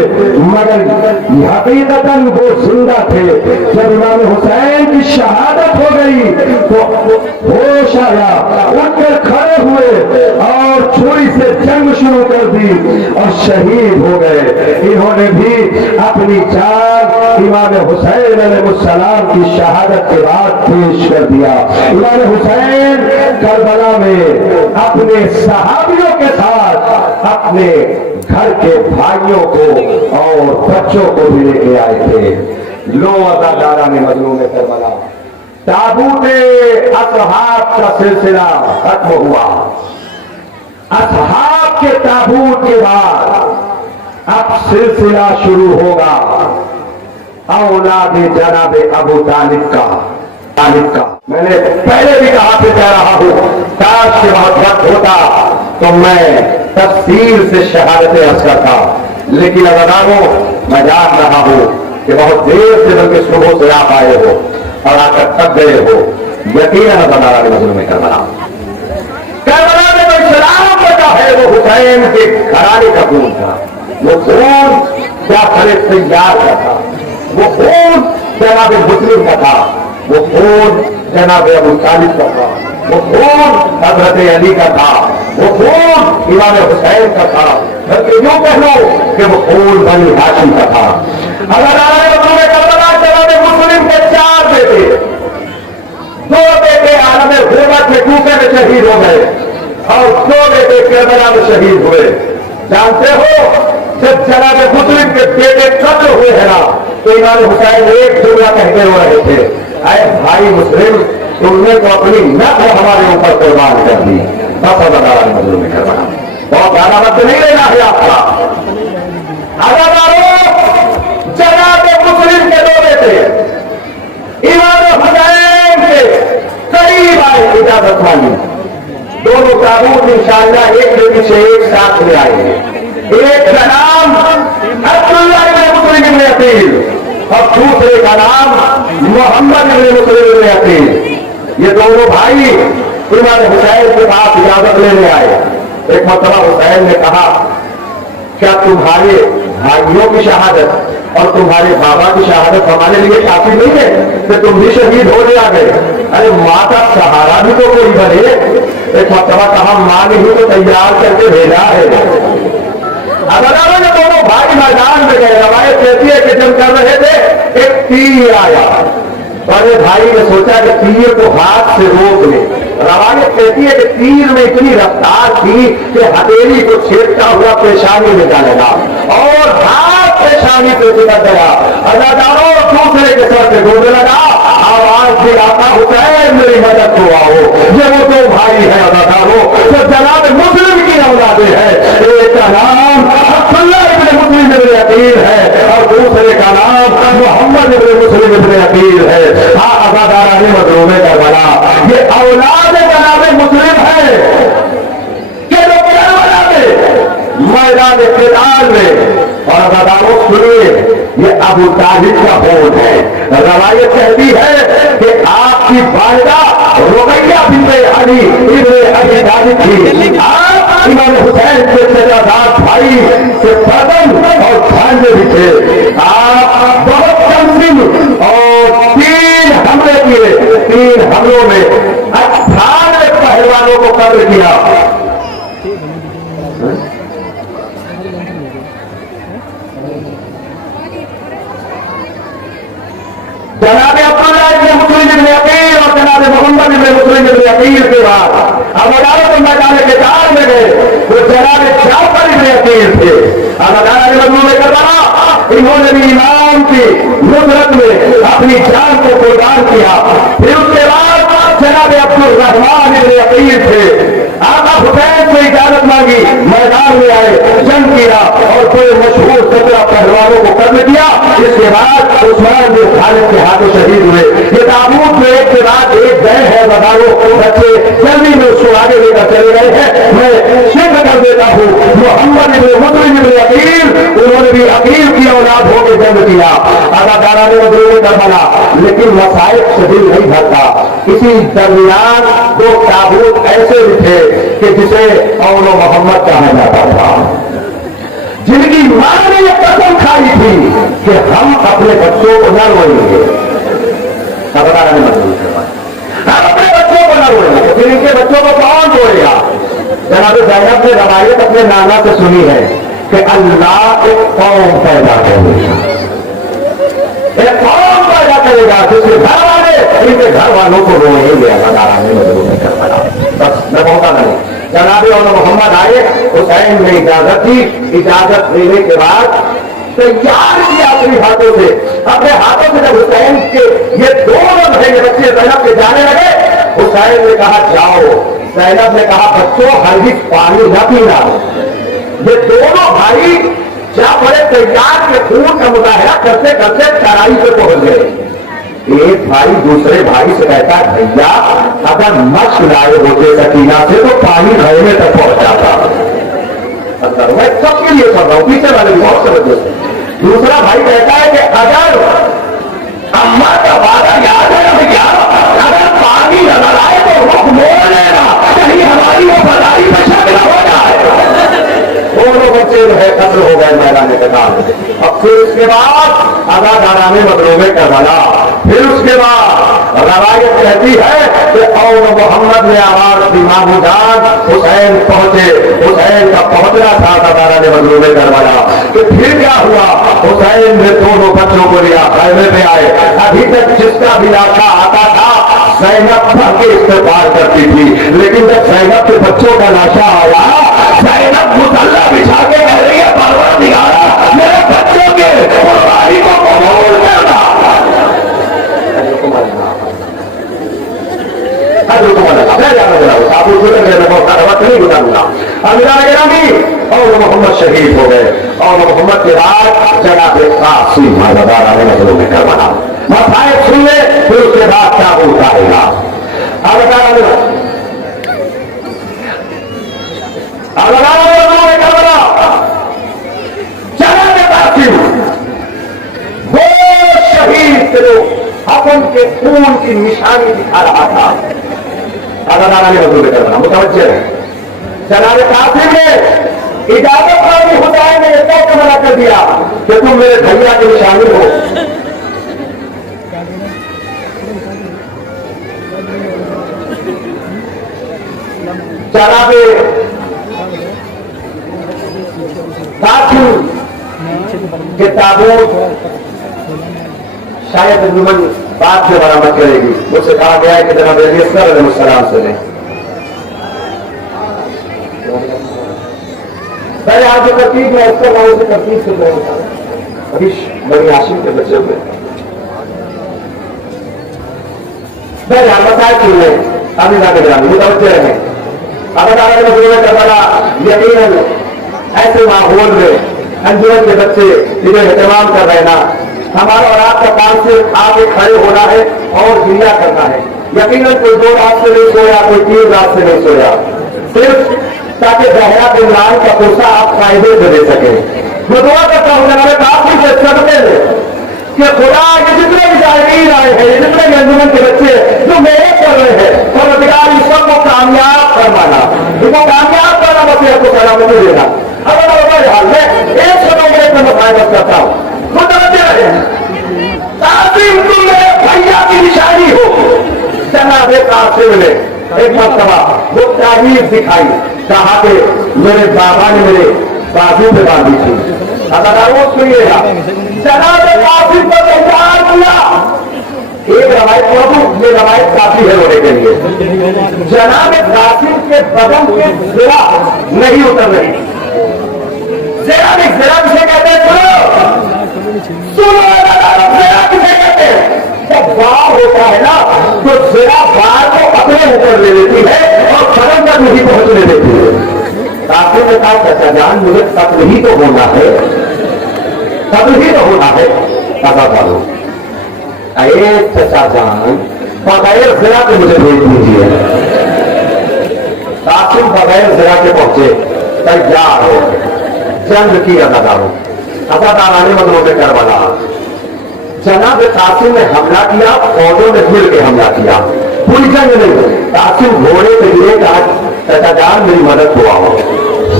मगर हकीकतन वो जिंदा थे। जब इमाम हुसैन की शहादत हो गई तो होश आया, उठकर खड़े हुए और छुरी से जंग शुरू कर दी और शहीद हो गए। इन्होंने भी अपनी जान इमाम हुसैन अलैहिस्सलाम की शहादत के बाद पेश कर दिया। इमाम हुसैन करबला में अपने सहाबियों के साथ अपने घर के भाइयों को और बच्चों को भी लेके आए थे। लो अज़ादारा ने मजलूम करबला, ताबूते असहाब का सिलसिला खत्म हुआ। असहाब के ताबूत के बाद अब सिलसिला शुरू होगा औलाद जनाब अबू तालिब का। मैंने पहले भी कहा, फिर कह रहा हूं, काश के बहुत वक्त होता तो मैं तफसील से शहादतें अर्ज करता, लेकिन अज़ादारों, मैं जान रहा हूं कि बहुत देर से, बल्कि सुबह से आप आए हो और आकर थक गए हो। यकीनन अज़ादारा ने मजलूम करबला में कोई सलाम बचा है, वो हुसैन के घराने का खून था। वो खून जाफर तैयार का था, वो खून जनाब मुस्लिम का था, वो खून जनाब अबू तालिब का था, वो खून हजरत अली का था, वो खून इमाम हुसैन का था, बल्कि यूं कह लो कि वो खून बनी हाशिम का था। जनाब मुस्लिम के 4 बेटे, 2 बेटे आलम गुरबत में कूफे में शहीद हो गए और 2 बेटे करबला में शहीद हुए। जानते हो, जब जनाब मुस्लिम के बेटे कत्ल हुए हैं ना, तो इमाम हुसैन एक जुमला कहते हुए रहे थे, अरे भाई मुस्लिम, तुमने तो अपनी नस्ल हमारे ऊपर कुर्बान कर दी। बस अज़ादारा ने मजलूम करबला, बहुत ज्यादा वक्त नहीं लेना है आपका। अज़ादारों, जनाब मुस्लिम के 2 बेटे इमाम हुसैन के करीब आए, इजाजत मांगी। दोनों ताबूत इंशाअल्लाह एक के पीछे एक साथ ले आएंगे। एक का नाम अब्दुल्लाह इब्न मुस्लिम इब्न अकील और दूसरे का नाम मोहम्मद इब्न मुस्लिम इब्न अकील। ये दोनों भाई इमाम हुसैन के पास इजाजत लेने आए। एक मरतबा हुसैन ने कहा, क्या तुम्हारे भाइयों की शहादत और तुम्हारे बाबा की शहादत हमारे लिए काफी नहीं है कि तुम भी शहीद होने आ गए? अरे माँ का सहारा भी तो कोई बने। एक मरतबा कहा, माँ ने ही तो तैयार करके भेजा है। अज़ादारों, जब दोनों भाई मैदान में गए, रवायत कहती है कि जब कर रहे थे, एक तीर आया। बड़े भाई ने सोचा कि तीर को हाथ से रोक ले। रवायत कहती है कि तीर में इतनी रफ्तार थी कि हथेली को छेदता हुआ पेशानी में जाएगा और हाथ पेशानी पे चिपक गया। अज़ादारों, दूसरे के सर पे डूबने लगा। आवाज भी आता, हुसैन मेरी मदद को आओ। ये वो 2 भाई है अज़ादारों, जो जनाब मुस्लिम की औलादे है। एक का नाम अब्दुल्लाह इब्न मुस्लिम इब्न अकील है और दूसरे का नाम मोहम्मद इब्न मुस्लिम इब्न अकील है। हाँ, अज़ादारा ने मजलूम करबला, ये औलाद जनाब मुस्लिम है। ये लोग करबला में मैदान किताल में। और अज़ादारों, सुनिए, ये अबू तालिब का खून है। रवायत कहती है कि आपकी वालिदा रुकैया बिन्ते अली इब्न अबी तालिब थी। आप इमाम हुसैन के सजादार भाई से बदन और भांजे भी थे। आप बहुत कमसिन और 3 हमले किए। 3 हमलों में 98 पहलवानों को कत्ल किया। जनाब अब्दुल्लाह इब्न मुस्लिम इब्न अकील और जनाब मोहम्मद इब्न मुस्लिम इब्न अकील के बाद अब अदालत मैदान के दार में गए, वो जनाब जाफर इब्न अकील थे। अब अदालत मजलूम करबला, इन्होंने भी इमाम की नुसरत में ऐलान किया। फिर उसके बाद जनाब अब्दुल रहमान इब्न अकील थे, आका हुसैन से इजाजत मांगी, मैदान में आए, जंग किया और बड़े मशहूर 17 पहलवानों को कत्ल किया। इसके बाद उस्मान बिन खालिद के हाथों शहीद हुए। ये ताबूत में एक के बाद एक गए हैं, बदारो बच्चे जल्दी में उसको आगे लेकर चले गए हैं। मैं जिक्र कर देता हूँ, मोहम्मद इब्न मुस्लिम इब्न अकील, उन्होंने भी अकील की औलाद होकर जंग किया, अदाकारा ने मजलूम करबला, लेकिन मसाइब शदीद नहीं भरता। इसी दरमियान दो ताबूत ऐसे भी थे कि जिसे औलो मोहम्मद कहा जाता था, जिनकी मां ने यह कसम खाई थी कि हम अपने बच्चों को न रोएंगे। अदाकारा ने मजलूम करबला, हम अपने बच्चों को न रोएंगे। फिर इनके बच्चों को कौन रोएगा? जनाब ज़ैनब ने रवायत अपने नाना से सुनी है कि अल्लाह एक कौम पैदा करेगा, एक कौम पैदा करेगा जिसके घर वाले इनके घर वालों को रोएंगे। अल्लाह ने मजलूम करबला, बस न पहुंचा नहीं। जनाब मोहम्मद आए, हुसैन ने इजाजत दी, इजाजत देने के बाद तैयार किया अपने हाथों से, अपने हाथों से जब हुसैन के ये दोनों बच्चे ज़ैनब के जाने लगे, हुसैन ने कहा जाओ। ज़ैनब ने कहा बच्चों हरगिज़ पानी न पीना। ये दोनों भाई जा पड़े तैयार के खून का मुजाहरा करते करते चढ़ाई पे पहुंच गए। एक भाई दूसरे भाई से कहता है भैया अगर मश्क लाए होते सकीना से तो पानी घड़े तक पहुंच जाता। मैं सबके लिए कर रहा हूं, पीछे वाले भी बहुत समझ। दूसरा भाई कहता है कि अगर अम्मा का वादा याद है ना भैया, अगर पानी न लाए तो रुख मोड़ लेना, कहीं हमारी वो बदाई में शक न हो जाए। दोनों बच्चे जो है कत्ल हो गए मैदान क़िताल। अब फिर उसके बाद अदाकारा ने मजलूम करबला। फिर उसके बाद रवायत कहती है कि और मोहम्मद ने आवाज दी, मामूदान हुसैन पहुंचे। हुसैन का पहुंचना था, अदाकारा ने मजलूम करबला। तो फिर क्या हुआ? हुसैन ने दोनों बच्चों को लिया, खैमे में आए। अभी तक जिसका भी लाशा आता था ज़ैनब भर के इस्तेमाल करती थी, लेकिन जब ज़ैनब के बच्चों का लाशा आया, ज़ैनब मुसल्ला बिछा के कह रही है परवरदिगारा मेरे बच्चों के कुर्बानी को कबूल करना। और मोहम्मद शहीद हो गए और मोहम्मद के बाद जनाब कासिम अदाकारा ने मजलूम करबला। मसाइब सुन ले, फिर उसके बाद ताबूत आएगा। अदाकारा ने करबला, जनाब कासिम वो शहीद जो अपन के खून की निशानी दिखा रहा था, अदाकारा ने मजलूम करबला। मुतवज्जे है, जनाब कासिम ने इजाजत मांगी, हुसैन ने एक मना कर दिया कि तुम मेरे भैया की निशानी हो। जनाब कासिम के ताबूत शायद अंजुमन बाद में बरामद करेगी। मुझसे कहा गया है कि जनाब अलैहिस्सलाम से नहीं। पहले आज जो तरतीब है उसका नाम से तरतीब से अभी बड़ी हाशिम के बच्चे हुए। मैं जानता है कि अभी जाके जाने मुतवज्जे रहे। अदाकारा ने मजलूम करबला यकीनन ऐसे माहौल में अंजुमन के बच्चे जिन्हें एहतमाम कर रहे ना, हमारा और आपका काम सिर्फ आगे खड़े होना है और गिरिया करना है। यकीनन कोई 2 रात से नहीं सोया, कोई 3 रात से नहीं सोया, सिर्फ ताकि जहरा इमरान का पुरसा आप फायदे से दे सके। मैं दुआ करता हूँ हमारे काफी से सबके कि खुदा के जितने भी जाहिर आए हैं, जितने भी अंजुमन के बच्चे जो मेहनत कर रहे हैं, परवरदिगार इस सबको कामयाब करवाना, इनको कामयाब करना, बस को सलामती देना। अगर हाल में एक समय में मुखालफत करता हूँ, मुतवज्जे रहे कासिम तुम मेरे भैया की निशानी हो। जनाब कासिम ने एक मरतबा वो तारीफ दिखाई, कहा कि मेरे बाबा ने मेरे बाजू में बांधी थी। अदाकारों सुनिएगा, जनाब कासिम को तैयार किया। एक रवायत प्रभु, ये रवायत काफी है होने के लिए। जनाब कासिम के बदन के ज़रा नहीं उतर रही, ज़रा किसे कहते हैं? सुनो, सुनो ज़रा किसे कहते हैं? جب بار ہوتا ہے نا تو ذرا بار کو اپنے اوپر لے لیتی ہے اور قدم تک نہیں پہنچنے دیتی ہے. کافی نے کہا چچا جان مجھے قتل ہی تو ہونا ہے, قتل ہی تو ہونا ہے. پتا کرو اے چچا جان بغیر ذرا کے مجھے بھیج دیجیے. قاسم بغیر ذرا کے پہنچے, تیار ہو جنگ کی اداکاروں اداکارانی مدروں میں کربلا. جناب قاسم نے حملہ کیا, فوجوں نے مل کے حملہ کیا, پوری جنگ نہیں. قاسم گھوڑے پہ گرے, کہا چچا جان میری مدد کو آؤ.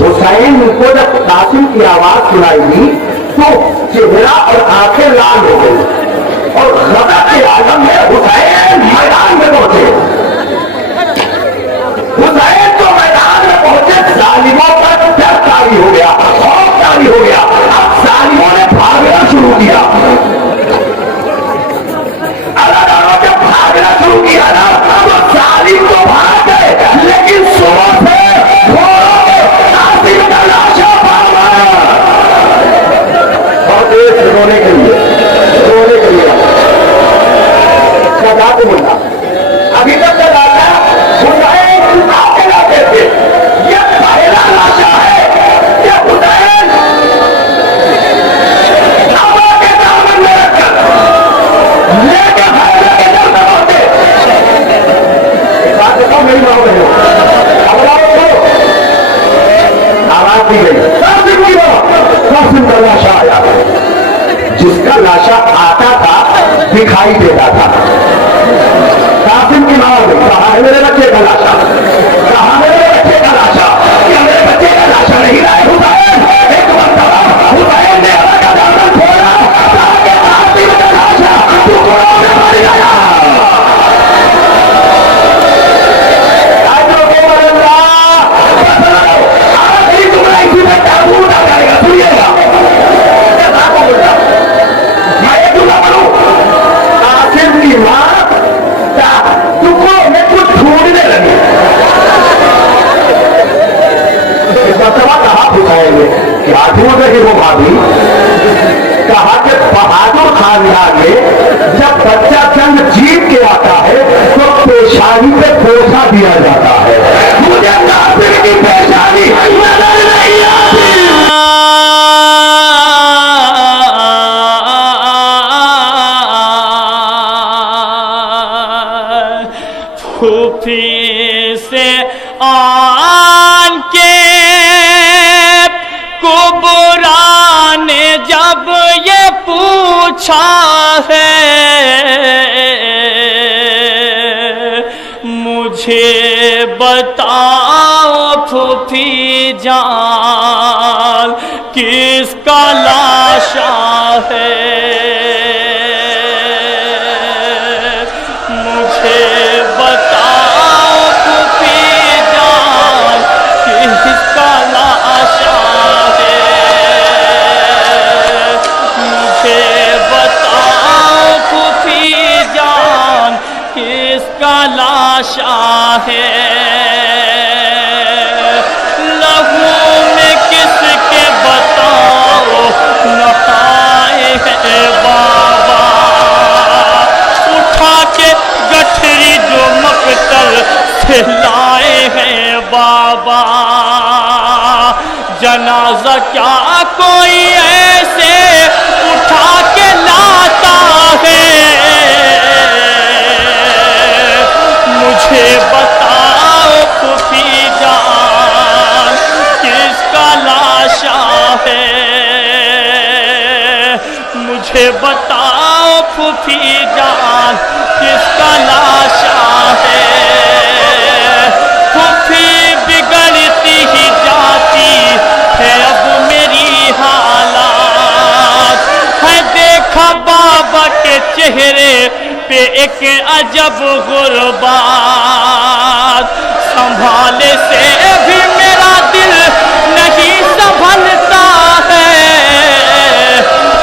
حسین کو جب قاسم کی آواز سنائی دی تو چہرہ اور آنکھیں لال ہو گئی اور غضب کے عالم میں حسین میدان میں پہنچے. حسین جو میدان میں پہنچے ظالموں پر ڈر طاری ہو گیا, خوف طاری ہو گیا. اب ظالموں نے بھاگنا شروع کیا. جب بھاگنا شروع کیا نا تو ظالم تو بھاگ گئے, لیکن صبح سے قاسم کا لاشا پایا. بہت دیر رونے کے لیے سجاد ملا ابھی تک کا لاشا حسین آتے لاتے تھے. یہ پہلا لاشا ہے کہ حسین ہوا کے دامن میں رکھ کر لے کے حیدر کے در میں پہنچے. بات دیکھو میری ماں رہے ہو آواز دی گئی قاسم کا لاشا آیا. جس کا لاشا آتا تھا دکھائی دیتا تھا. قاسم کی ماں نے کہا ہے میرے بچے کا لاشا, کہا میرے بچے کا لاشا, کہ میرے بچے کا لاشا نہیں لائے. حسین ایک مرتبہ حسین نے الگ دامن کھولا تاکہ قاسم کا لاشا ٹکڑوں میں مر گیا. کہا کہ بہادر خاندان میں جب بچہ چند جیت کے آتا ہے تو پیشانی پہ بوسہ دیا جاتا ہے. مجھے ناصر کی پیشانی نظر نہیں آتی. پھوپھی سے آن کے کبرا نے جب یہ پوچھا ہے مجھے بتاؤ پھوپھی جان کس کا لاشا ہے. مجھے بتاؤ پھوپھی جان کس کا لاشا ہے. مجھے بتاؤ پھوپھی جان کس کا لاشا ہے. لہو میں کس کے بتاؤ نہائے ہیں بابا, اٹھا کے گٹھری جو مقتل سے لائے ہیں بابا. جنازہ کیا کوئی ایسے اٹھا کے لاتا ہے. مجھے بتاؤ پھوپھی جان کس کا لاشا ہے. مجھے بتاؤ پھوپھی جان کس کا لاشا ہے. پھوپھی بگڑتی ہی جاتی ہے اب میری حالات ہے. دیکھا بابا کے چہرے پہ ایک عجب غربات, سنبھالے سے بھی میرا دل نہیں سنبھلتا ہے.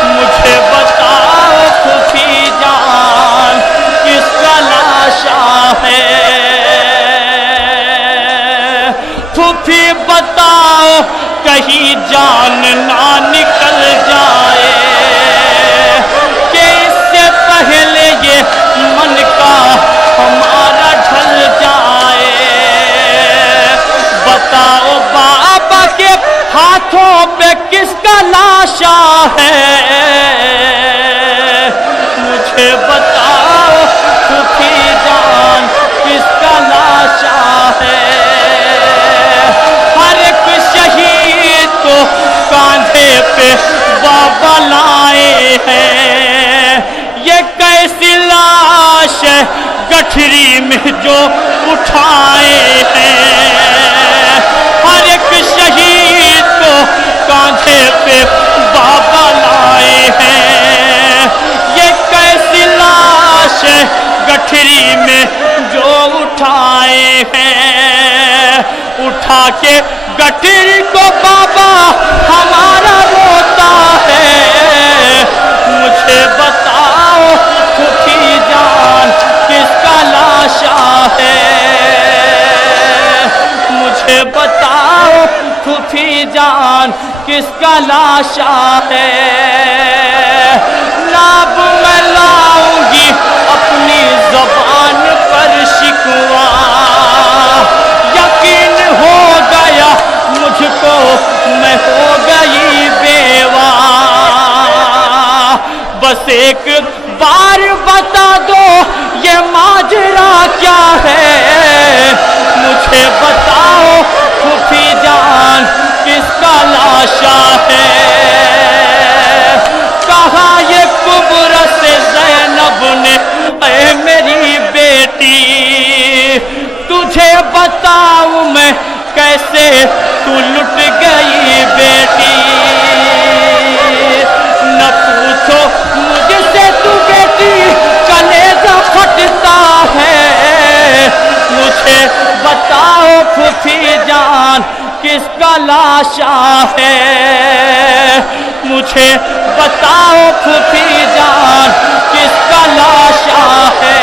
مجھے بتاؤ پھوپھی جان کس کا لاشا ہے. پھوپھی بتاؤ کہیں جان نہ نکل جائے کہ اس سے پہلے یہ गठरी में जो उठाए हैं, हर एक शहीद को कांधे पे बाबा लाए हैं। ये कैसी लाश है गठरी में जो उठाए हैं, उठा के गठरी को बाबा हमारा रोता है। मुझे बताओ फूफी जान किसका लाशा है, मुझे बताओ फूफी जान किसका लाशा है। नाब मैं लाऊंगी अपनी ज़बान पर शिकवा, यकीन हो गया मुझको मैं हो गई बेवा। बस एक बार बता दो ये माजरा क्या है, मुझे बताओ फूफी जान किसका लाशा है। कहा ये कुब्र से ज़ैनब ने, ऐ मेरी बेटी तुझे बताऊं मैं कैसे तू लुट गई बेटी। न पूछो मुझसे तू बेटी कलेजा फटता है, मुझे बताओ फूफी जान किसका लाशा है, मुझे बताओ फूफी जान किसका लाशा है।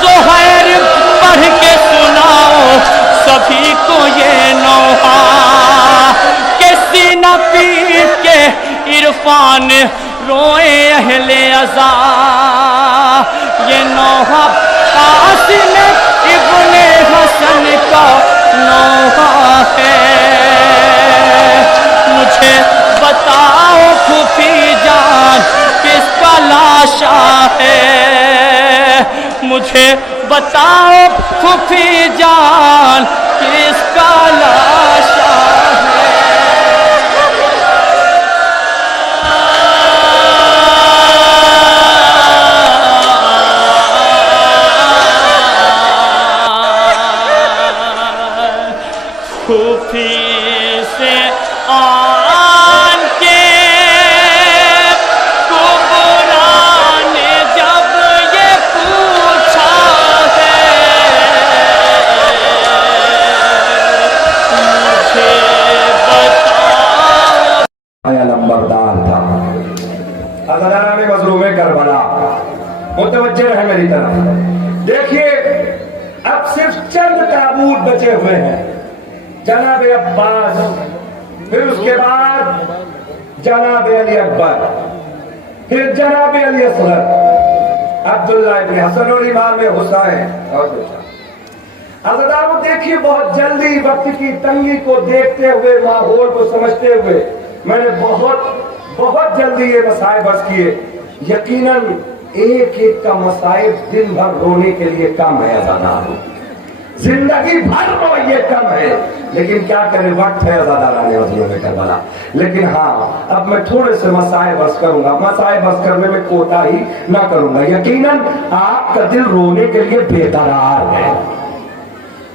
ज़ोहैर पढ़ के सुनाओ सभी को ये नौहा, के सीना पीट के इरफान रोए अहले अज़ा। ये नौहा कासिम इब्ने हसन का नौहा है। मुझे बताओ फूफी जान किसका लाशा है, मुझे बताओ फूफी जान किसका लाशा है। फूफी से आन के कुबरा ने जब ये पूछा है, मुझे बताओ। आया लंबरदार था, अज़लाना में मज़लूम करबला। मुतवज्जे है मेरी तरफ, देखिए अब सिर्फ चंद ताबूत बचे हुए हैं। जनाब अब्बास, फिर उसके बाद जनाब अली अकबर, फिर जनाब अली असगर, अब्दुल्ला इब्न हसन और इमाम हुसैन। और अज़दारों देखिए, बहुत जल्दी वक्त की तंगी को देखते हुए, माहौल को समझते हुए मैंने बहुत जल्दी ये मसाइब बस किए। यकीनन एक एक का मसाइब दिन भर रोने के लिए कम है अज़दारों, जिंदगी भर रोइए कम है, लेकिन क्या करें वक्त है अज़ादाराने मज़लूम करबला। लेकिन हाँ, अब मैं थोड़े से मसाइब बस करूंगा, मसाइब बस करने में कोताही ना करूंगा। यकीनन आपका दिल रोने के लिए बेकरार है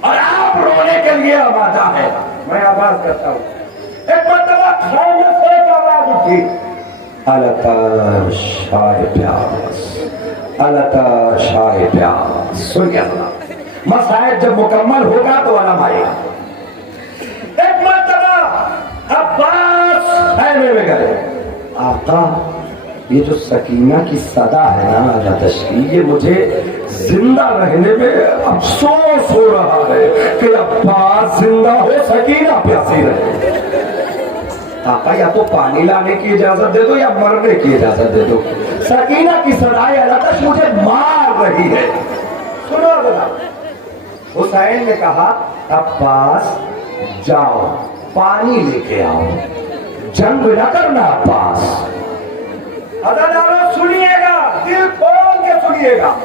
और आप रोने के लिए आमादा है। मैं आवाज करता हूँ, एक मर्तबा खाने से एक आवाज उठी, अलता शाह प्यास, अलता शाह प्यास। सुन क्या सुना, मसाइब जब मुकम्मल होगा तो आलम आएगा। एक मर्तबा अब्बास खैमे में गए, आका ये जो सकीना की सदा है ना रदश की, ये मुझे जिंदा रहने में अफसोस हो रहा है कि अब्बास जिंदा हो, सकीना प्यासी रहे। आका या तो पानी लाने की इजाजत दे दो या मरने की इजाजत दे दो, सकीना की सदाए रदश मुझे मार रही है। सुनो जरा, हुसैन ने कहा अब्बास जाओ पानी लेके आओ, जंग न करना अब्बास। अज़ादारों सुनिएगा, दिल खोल के सुनिएगा,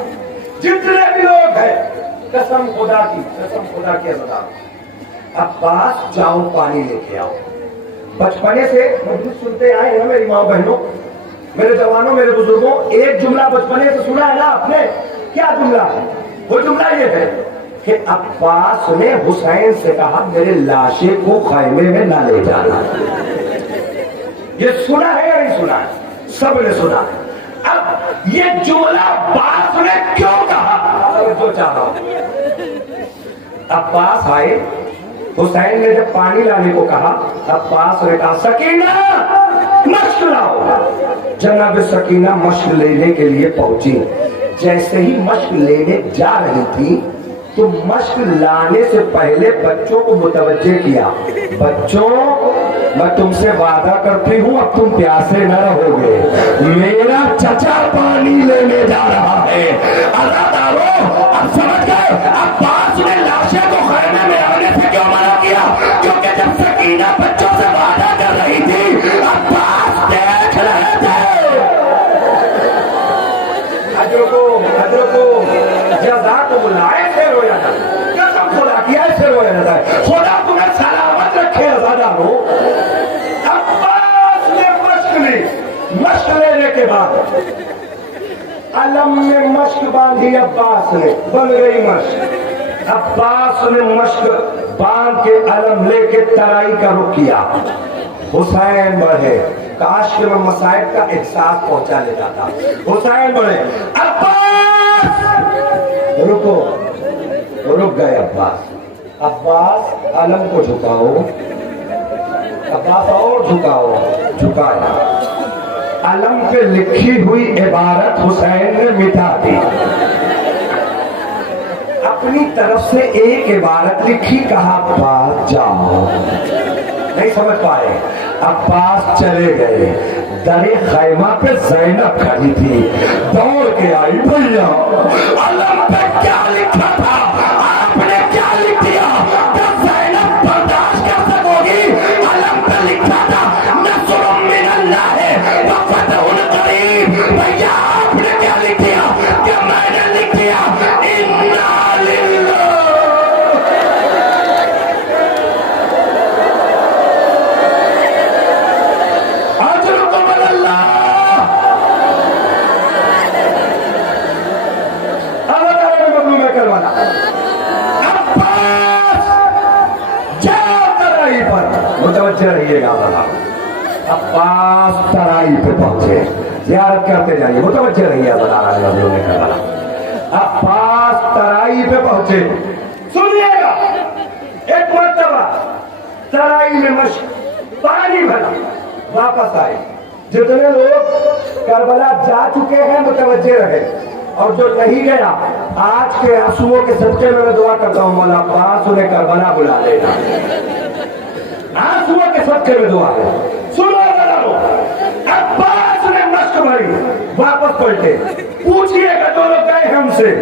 जितने भी लोग हैं, कसम खुदा की अज़ादारों, अब्बास जाओ पानी लेके आओ। बचपने से मजलिस सुनते आए हैं मेरी माँ बहनों, मेरे जवानों, मेरे बुजुर्गों, एक जुमला बचपने से सुना है ना आपने, کیا جملہ ہے؟ وہ جملہ یہ ہے کہ عباس نے حسین سے کہا میرے لاشے کو خیمے میں نہ لے جانا. یہ سنا ہے یا نہیں سنا ہے؟ سب نے سنا ہے. اب یہ جملہ عباس نے کیوں کہا؟ جو چاہ رہا ہوں. عباس آئے, حسین نے جب پانی لانے کو کہا, عباس نے کہا سکینہ مشق لاؤ. جناب سکینہ مشق لینے کے لیے پہنچی. جیسے ہی مشق لینے جا رہی تھی تو مشق لانے سے پہلے بچوں کو متوجہ کیا, بچوں میں تم سے وعدہ کرتی ہوں اب تم پیاسے نہ رہو گے, میرا چچا پانی لینے جا رہا ہے. عزادارو اب سمجھ گئے عباس نے لاشے کو خیمے میں آنے سے کیوں منع کیا؟ کیونکہ جب سکینہ بچوں سے وعدہ کر رہی تھی عباس دیکھ رہے تھے. حضرت کو جزا کو بلائے سے رویا جاتا ہے, قسم خدا کیا سے رویا جاتا ہے. خدا تمہیں سلامت رکھے عزادارو. عباس نے مشق لی. مشق لینے کے بعد علم میں مشق باندھی عباس نے, بن گئی مشق. عباس نے مشق باندھ کے علم لے کے ترائی کا رخ کیا. حسین بڑھے, کاش کے میں مصائب کا احساس پہنچا لیتا تھا. حسین بڑھے, عباس رکو. رک گئے عباس. عباس علم کو جھکاؤ. عباس اور جھکاؤ. جھکایا. علم پہ لکھی ہوئی عبارت حسین نے مٹا دی. اپنی طرف سے ایک عبارت لکھی, کہا عباس جاؤ. نہیں سمجھ پائے. عباس چلے گئے. در خیمہ پہ زینب کھڑی تھی, دوڑ کے آئی, بھیا علم پہ کیا لکھا تھا, آپ نے کیا لکھ دیا؟ کیا زینب برداشت کر سکو گی؟ علم پہ لکھا تھا نصر من اللہ وفتح قریب. بھیا آپ نے کیا لکھ دیا؟ کہ میں نے لکھ دیا انا للہ. متوجہ رہیے گا. عباس ترائی پہ پہنچے, زیارت کرتے جائیے, متوجہ رہیے. عباس ترائی پہ پہنچے. سنیے گا, ایک مرتبہ ترائی میں مشق پانی بھرا, واپس آئے. جتنے لوگ کربلا جا چکے ہیں متوجہ رہے, اور جو نہیں گیا آج کے آنسوؤں کے صدقے میں دعا کرتا ہوں مولا عباس انہیں کربلا بلا لینا. آنسوؤں کے صدقے میں دعا ہے. سنو بتاؤ, عباس نے مشق بھری, واپس پلٹے. پوچھئے گا جو لوگ گئے ہیں ہم سے,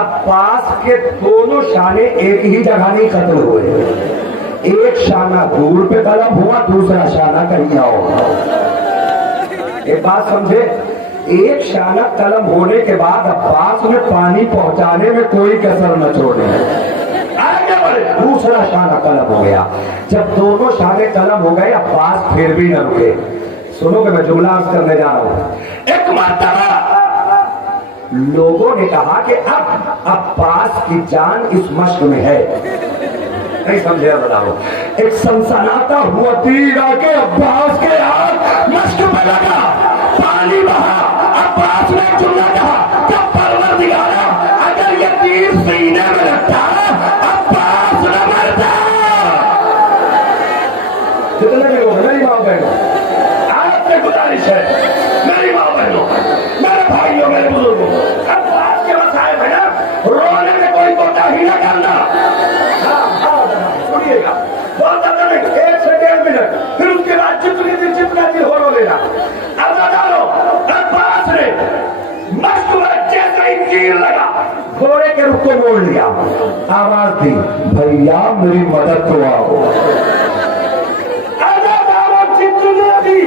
عباس کے دونوں شانے ایک ہی جگہ نہیں ختم ہوئے. ایک شانہ دور پہ قلم ہوا, دوسرا شانہ کہیں اور. ایک بات سمجھے, ایک شانہ قلم ہونے کے بعد عباس نے پانی پہنچانے میں کوئی کسر نہ چھوڑے. دوسرا شانہ قلم ہو گیا. جب دونوں شانے قلم ہو گئے عباس پھر بھی نہ رکے. سنو کہ میں جملہ عرض کرنے جا رہا ہوں. ایک مرتبہ لوگوں نے کہا کہ اب عباس کی جان اس مشق میں ہے. نہیں سمجھے بتاؤ. ایک سنسناتا ہوا تیر آ کے عباس کے ہاتھ مشق میں لگا, پانی بہا. عباس نے جملہ کہا کہ پروردگارا اگر یہ تیر سینے میں لگتا عباس نہ مرتا. جتنے بھی لوگ میری ماں بہنوں, آپ سے گزارش ہے, میری ماں بہنوں, میرے بھائیوں, میرے بزرگوں, عباس کے مسائل ہے نا, رونے میں کوئی کوتاہی نہ کرنا. سنیے گا, بہت زیادہ نہیں, 1 سے 1.5 منٹ, پھر اس کے بعد جتنا دل ہو رو لینا. عزادارو, عباس نے مشق میں جیسے ہی تیر لگا گھوڑے کے رخ کو موڑ لیا. آواز دی, بھیا میری مدد تو آؤ. عزادارو, جتنے بھی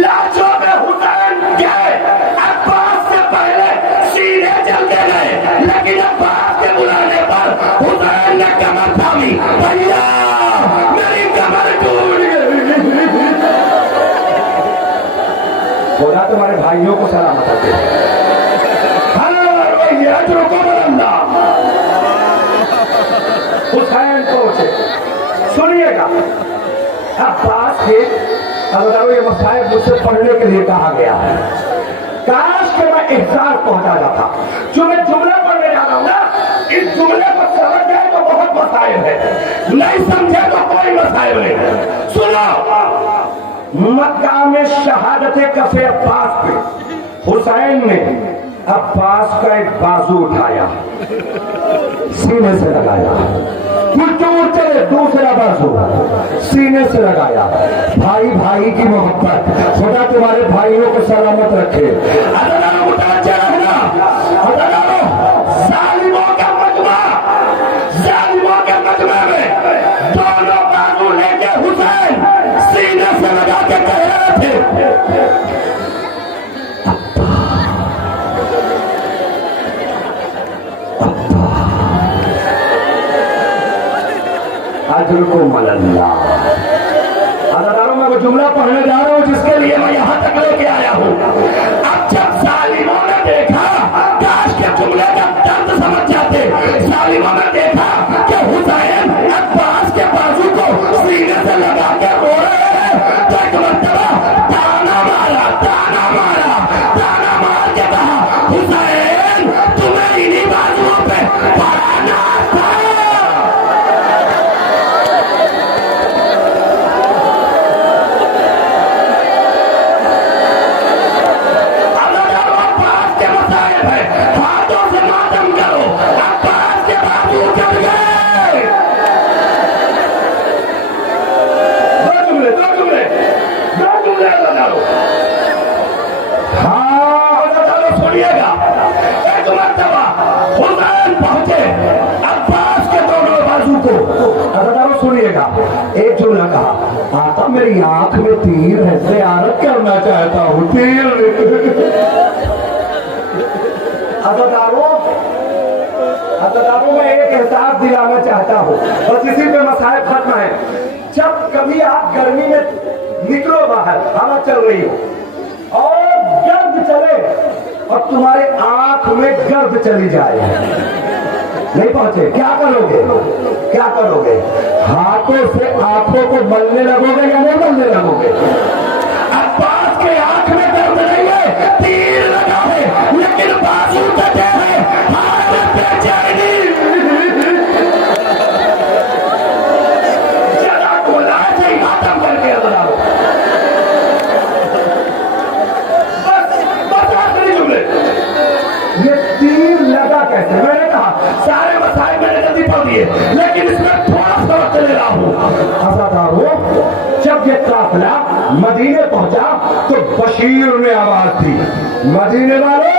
لاشوں میں حسین گئے عباس سے پہلے سینے چلتے گئے, لیکن عباس کے بلانے پر حسین نے کمر تھامی. بھیا میری کمر ٹوٹ گئی. خدا تمہارے بھائیوں کو سلامت رکھے. हुसैन पहुंचे। सुनिएगा, अब्बास के अगर ये मसाइब मुझसे पढ़ने के लिए कहा गया है, काश के मैं इहसास पहुंचा जाता। जो मैं जुमला पढ़ने जा रहा हूं ना, इस जुमले को समझ जाए तो बहुत मसाइब है, नहीं समझे तो कोई मसाइब नहीं। सुनो, मक्का में शहादत कफे अब्बास पे हुसैन ने अब्बास का एक बाजू उठाया, सीने से लगाया, फिर दूर चले दूसरा बाजू सीने से लगाया। भाई भाई की मोहब्बत, खुदा तुम्हारे भाइयों को सलामत रखे। जालिमों का मजमा, जालिमों के मजमे में दोनों बाजू लेके हुसैन सीने से लगा के कह रहे थे, अजरुकुम अल्लाह। अदादारों में वो जुमला पढ़ने जा रहा हूं जिसके लिए मैं यहां तक लेके आया हूं। अब जब जालिमों ने देखा, काश के जुमले का दर्द समझ जाते, जालिमों ने देखा कि हुसैन अब्बास के बाजू को सीने से लगा के रो रहे हैं, तो एक मरतबा ताना मारा, ताना मारा, ताना मार के कहा, हुसैन तुम्हें इन्हीं बाजुओं पे पढ़ाना था। सुनिएगा, एक जुमला कहा, आता मेरी आंख में तीर है, ज़ियारत करना चाहता हूँ, तीर। अदादारों में एक एहसास दिलाना चाहता हूँ, बस इसी पे मसाइब खत्म है। जब कभी आप गर्मी में निकलो बाहर, हवा चल रही हो और गर्द चले और तुम्हारे आंख में गर्द चली जाए, नहीं पहुंचे, क्या करोगे? क्या करोगे? हाथों से आंखों को मलने लगोगे या नहीं मलने लगोगे? अब्बास के आंख में दर्द नहीं है, तीर लगा है, लेकिन बाजू कटे हैं, हाथ में बेचैनी। जरा को लाश ही खत्म करके बताओ। बस आखिरी जुमले, ये तीर लगा कैसे? मैंने कहा सारे मसाइल मैंने जल्दी पढ़ दिए, लेकिन इसमें थोड़ा सा वक्त ले रहा हूं। अज़ादारों, जब ये काफिला मदीने पहुंचा तो बशीर में आवाज थी, मदीने वालों,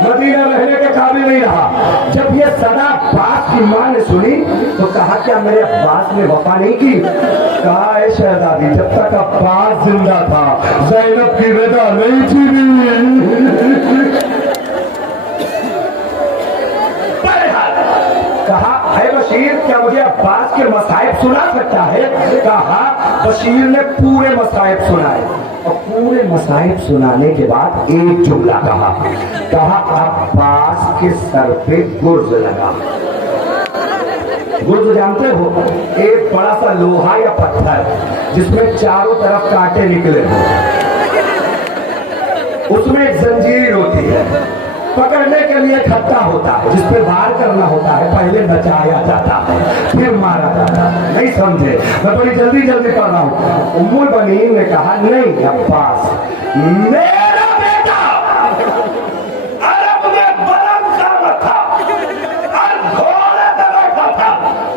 मदीना रहने के काबिल नहीं रहा। जब ये सदा अब्बास की मां ने सुनी तो कहा, क्या मेरे अब्बास ने वफा नहीं की? कहा, ए शहजादी, जब तक अब्बास जिंदा था ज़ैनब की विदा नहीं थी। कहा, है बशीर, क्या मुझे अब्बास के मसाइब सुना सकता है? कहा, बशीर ने पूरे मसाइब सुनाए और पूरे मसाइब सुनाने के बाद एक जुमला कहा, अब्बास के सर पे गुर्ज लगा। गुर्ज जानते हो? एक बड़ा सा लोहा या पत्थर जिसमें चारों तरफ कांटे निकले हो, उसमें एक जंजीर होती है, पकड़ने के लिए खट्टा होता है, जिस पे वार करना होता है, पहले नचाया जाता है फिर मारा जाता है। नहीं समझे? मैं बड़ी जल्दी जल्दी पढ़ रहा हूँ। उम्मुल बनीन ने कहा, नहीं अब्बास, मेरा बेटा अरब में बलंद कामत था और घोड़े पे बैठा था,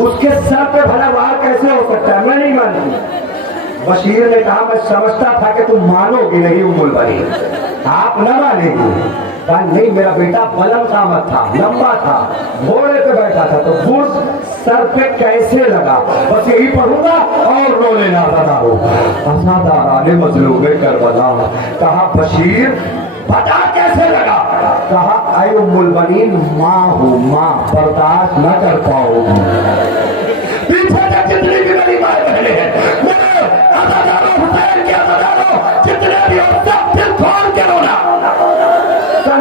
उसके सर पे भला वार कैसे हो सकता है? मैं नहीं मानती। बशीर ने कहा, मैं समझता था कि तुम मानोगी नहीं उम्मुल बनीन, आप न मानेगी। नहीं, मेरा बेटा बलम कामत था, लंबा था, घोड़े पे बैठा था, तो गुर्ज सर पे कैसे लगा? बस यही पढ़ूंगा और रो लेना बता हो। अज़ादाराने मज़लूम करबला, कहा, बशीर पता कैसे लगा? कहा, ऐ उम्मुल बनीन, माँ हूँ, माँ बर्दाश्त न कर पाओगी। पीछे तक जितनी भी मेरी माँ बहने हैं, अज़ादारों, हुसैन के अज़ादारों, जितने भी हो, सब दिल खोल के रोना।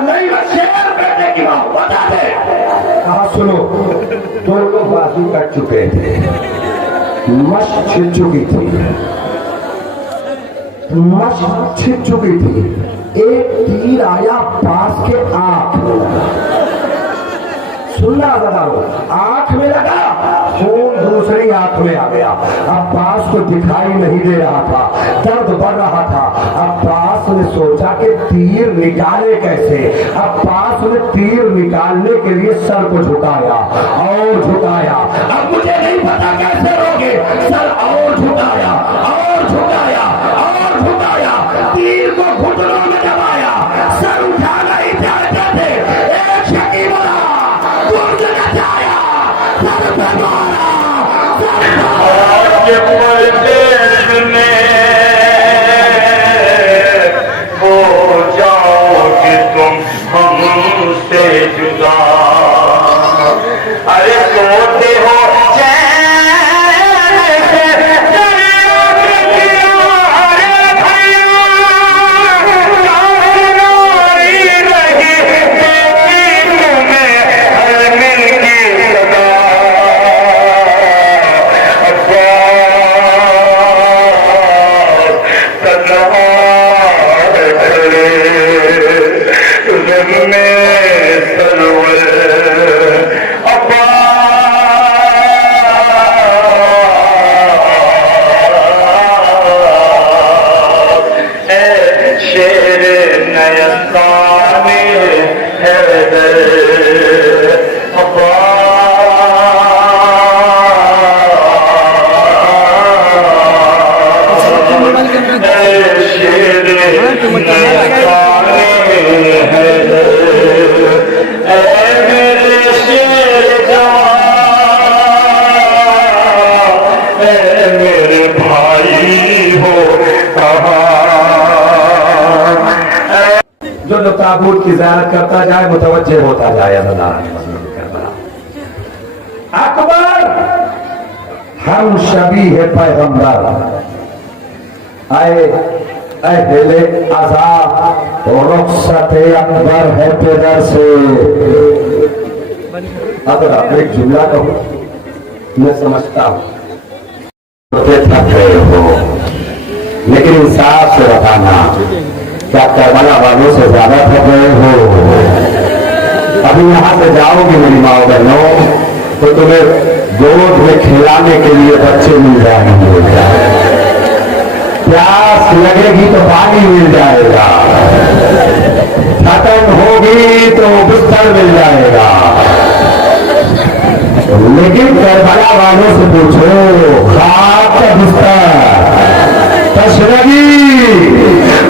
नहीं, मैं शेर बेटे की माँ, बता दे। कहा, सुनो, दोनों बाजू कट चुके मश छिप चुकी थी, मश छिप चुकी थी। एक तीर आया पास के आंख में, सुनना जरा, आंख में लगा, खून दूसरी आंख में आ गया। अब्बास को दिखाई नहीं दे रहा था, दर्द बढ़ रहा था। अब्बास ने सोचा कि तीर निकाले कैसे। अब्बास ने तीर निकालने के लिए सर को झुकाया और झुकाया। अब मुझे नहीं पता कैसे रोगे, सर और झुकाया और झुकाया और झुकाया, तीर को घुटनों में दबाया, सर उठा नहीं चाहते थे। एक शकील आज परदेस में हो जाओगे तुम हमसे जुदा। अरे सोते हो जो लोग ताबूत की ज़ियारत करता जाए मुतवज्जे होता जाए। अकबर हम शबी है पैगंबर आए अहले अज़ाब रुखसत अकबर है पेदर से। अगर आप एक जुमला कहो मैं समझता हूँ थक रहे हो, लेकिन इंसाफ से बताना क्या करबला वालों से ज्यादा थक रहे हो? अभी यहाँ से जाओगे मेरी माँ बहनों तो तुम्हें गोद में खिलाने के लिए बच्चे मिल जाएंगे, प्यास लगेगी तो पानी मिल जाएगा, थकन होगी तो बिस्तर मिल जाएगा। लेकिन करबला वालों से पूछो खाक का बिस्तर, तशरगी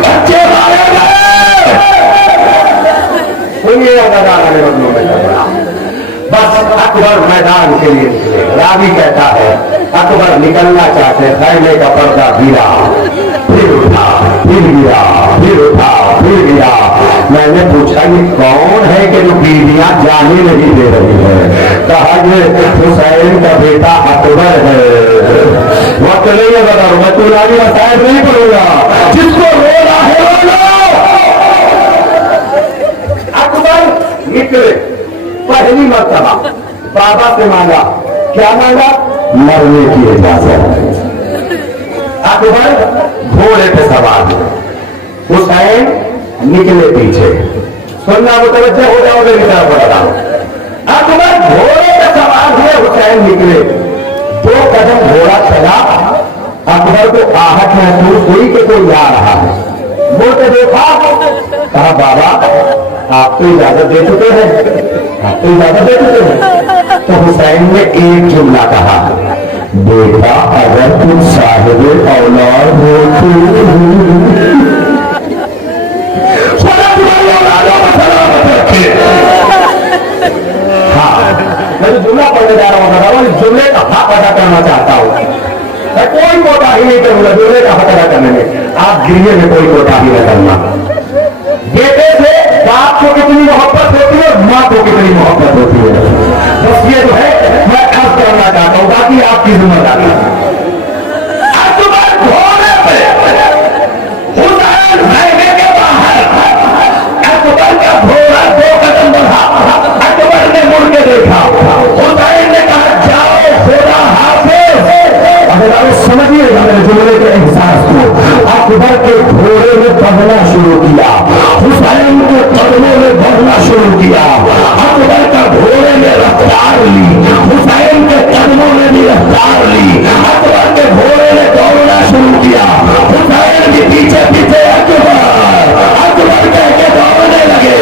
बच्चे मारे गए, उन्हें लगाने बदलों में करबला। बस अकबर मैदान के लिए निकले। रावी कहता है अकबर निकलना चाहते, खैमे का पर्दा गिरा, फिर उठा, फिर गिरा, फिर उठा, फिर गिरा। मैंने पूछा ये कौन है कि जो बीवियां जाने नहीं दे रही है? कहा ये हुसैन का बेटा अकबर है। वक्त नहीं है बता, मैं तुरानी रसायन नहीं पढ़ूंगा, जिसको रोना है रोना। अकबर निकले, पहली मर्तबा बाबा से मांगा, क्या मांगा? मरने की इजाजत। अकबर घोड़े पे सवार, हुसैन निकले पीछे। सुनना मुतवज्जे हो जाओगे की तरफ बढ़ रहा हूं। अकबर घोड़े पे सवार हुए, हुसैन निकले। 2 कदम घोड़ा चला, अकबर को आहट महसूस हुई कि कोई आ रहा है। मुड़ के देखा, कहा बाबा आप तो इजाजत दे चुके हैं, आप तो इजाजत दे चुके हैं। तो हुसैन ने एक जुमला कहा, बेटा अगर तुम साहिब औलाद हो हाँ, मैं जो जुमला पढ़ने जा रहा हूँ इस जुमले का हक अदा करना चाहता हूँ। मैं कोई कोताही नहीं करूंगा जुमले का हक अदा करने में। आप गिरिए में कोई कोताही न करना। बेटे से बाप को कितनी मोहब्बत होती है, माँ को कितनी मोहब्बत होती है, बस ये जो है मैं अर्ज करना चाहता हूँ, बाकी आपकी जिम्मेदारी। अकबर घोड़े पे, हुसैन खैमे के बाहर। अकबर का घोड़ा 2 कदम बढ़ा, अकबर ने मुड़ के देखा, हुसैन ने कहा जाओ खुदा हाफिज, अगर समझिएगा मेरे जुमले के एहसास को, अकबर के घोड़े में बढ़ना शुरू किया, हुसैन के कदमों में बढ़ना शुरू किया, अकबर का घोड़े में रफ्तार ली, हुसैन के कदमों में भी रफ्तार ली, अकबर के घोड़े ने दौड़ना शुरू किया, हुसैन के पीछे पीछे अकबर कह के दौड़ने लगे।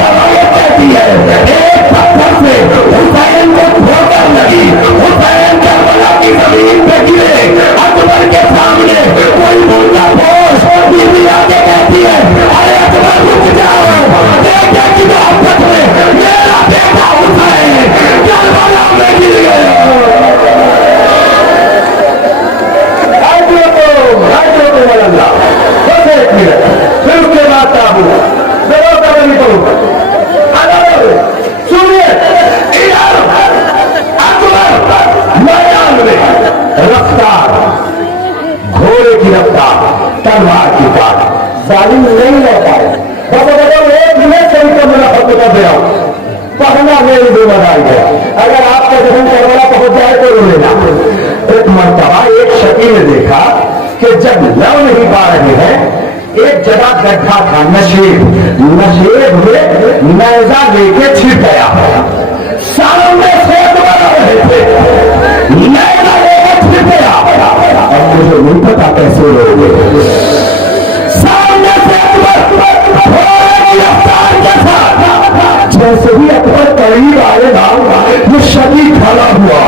रवायत कहती है एक पत्थर से हुसैन को ठोकर लगी, हुसैन करबला की जमीन पे गिरे। अकबर के सामने कोई मुर्गा पोश बीवी आके कहती है अरे अकबर रुक जाओ, बेटे की मोहब्बत में मेरा बेटा हुसैन करबला में गिर गया। बस एक मिनट, फिर उसके बाद काबू जरूर नहीं करूंगा। सुनिए, अकबर मैदान में रफ्तार, घोड़े की रफ्तार, तलवार की तार, जालिम नहीं रह पाए। एक मिनट से उनको मेरा हक बता दे रहा हूं, पढ़ना मेरी जिम्मेदारी है। अगर आपका जहन करवाना पहुंच जाए तो रो लेना। एक मरतबा एक शकी ने देखा कि जब लव नहीं पा रहे हैं, एक जगह गड्ढा था, नशेब में नैजा लेके छिप गया, सामने से अकबर आ रहे थे, नैजा लेके छिप गया। अब मुझे नहीं पता कैसे लोगे, सामने से अकबर रफ्तार के साथ, जैसे ही अकबर करीब आए ना, ये शकी खड़ा हुआ,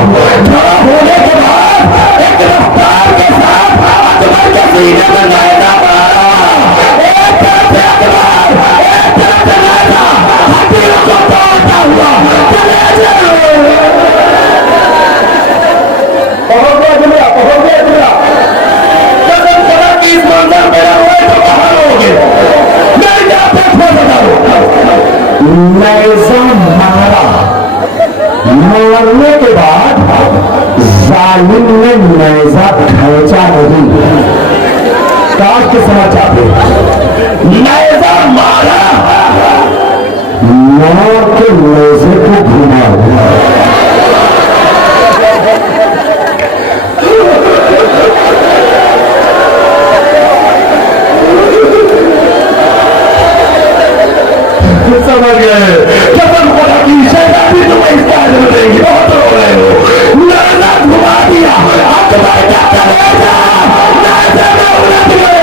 खड़ा होने के बाद एक रफ्तार के साथ अकबर के सीने में नैजा मारा। एक तरफ से अकबर, एक तरफ से नैजा, हड्डियों को तोड़ता हुआ चले जाओ। पहुंच गया जुमला, पहुंच गया जुमला। कसम खुदा की इस मंजर में रहोगे तो कहां रहोगे? मैं जाते छोड़ बताऊं। नैजा मारा, मारने के बाद जालिम ने नैजा खींचा नहीं। काश के समझ आते, नैजा मारा, मार के नैजे को घुमा। समझ गए? कसम खुदा की शैतान भी तुम्हें इस काज में देंगी। बहुत रो रहे हो, नैजा घुमा दिया, अकबर क्या करेगा? नैजा में उलट गए।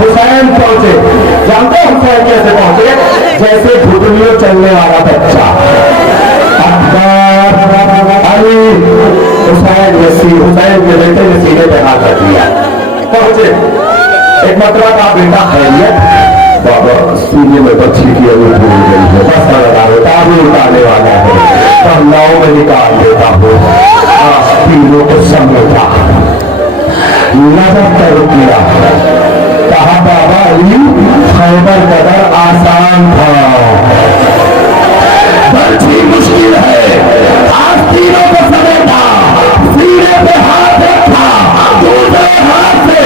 हुसैन पहुंचे, जानते हुसैन कैसे पहुंचे? जैसे घुटनियों चलने वाला बच्चा। अली हुसैन के बेटे ने सीने पे हाथ रख दिया, पहुंचे। एक मतलब का बेटा खैरियत, बाबा सीने में बच्ची की अभी भूल गई है, बस लगा होता अभी उतारने वाला है, पहनाओं में निकाल देता हूँ। तीनों को समझा, नजर कर किया, कहा बाबा अली खैबर कदर आसान था, बड़ी मुश्किल है। आज तीनों को समेटा, सीने पे हाथ रखा, दूसरे हाथ से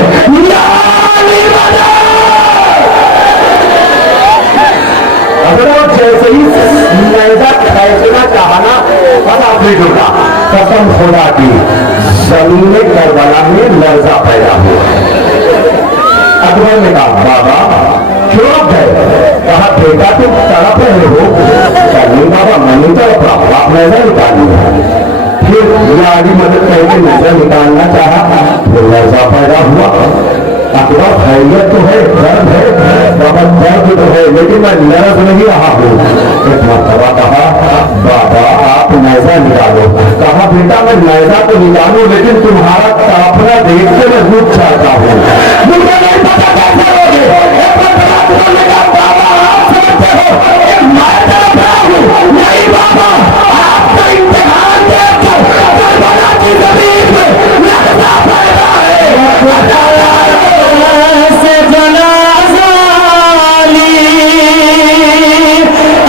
जैसे ही नैजा खींचना चाहा ना, पता नहीं जुड़ा। कसम खुदा की जमीन करबला में लर्जा पैदा हुआ। अकबर ने कहा बाबा क्यों गए? कहा बेटा तुम तड़प रहे हो? नहीं बाबा मैं नहीं तड़प रहा, आप नजर निकालिए। फिर यारी मदद करके नजर निकालना चाहा, फिर लर्जा पैदा हुआ। अकबर खैरियत तो है, दर्द है, बाबा दर्द तो है, लेकिन मैं लर्ज नहीं रहा हूँ। एक मरतबा कहा बाबा आप नैजा निकालो। कहा बेटा मैं नैजा तो निकालू, लेकिन तुम्हारा काफला देख के मैं रुक जाता हूँ, मुझे नहीं पता कैसे होगे। बाबा आप समझते हो मैं तड़प रहा हूँ? नहीं बाबा, आपका इम्तिहान देखकर करबला की जमीन में लर्जा पैदा है।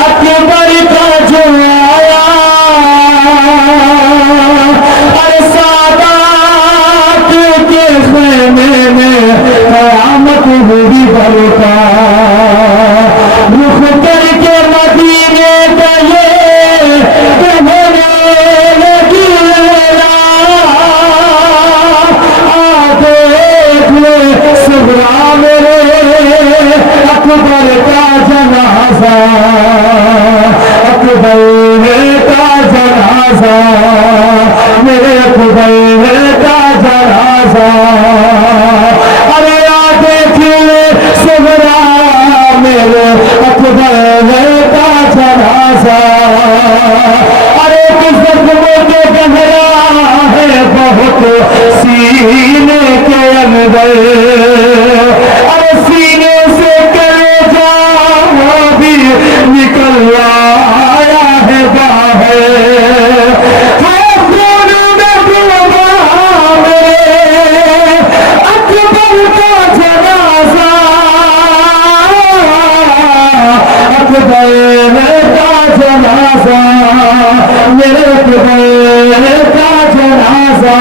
अकबर का जो आया, अरे सादात के खेमे में कयामत میرے اکبر کا جنازہ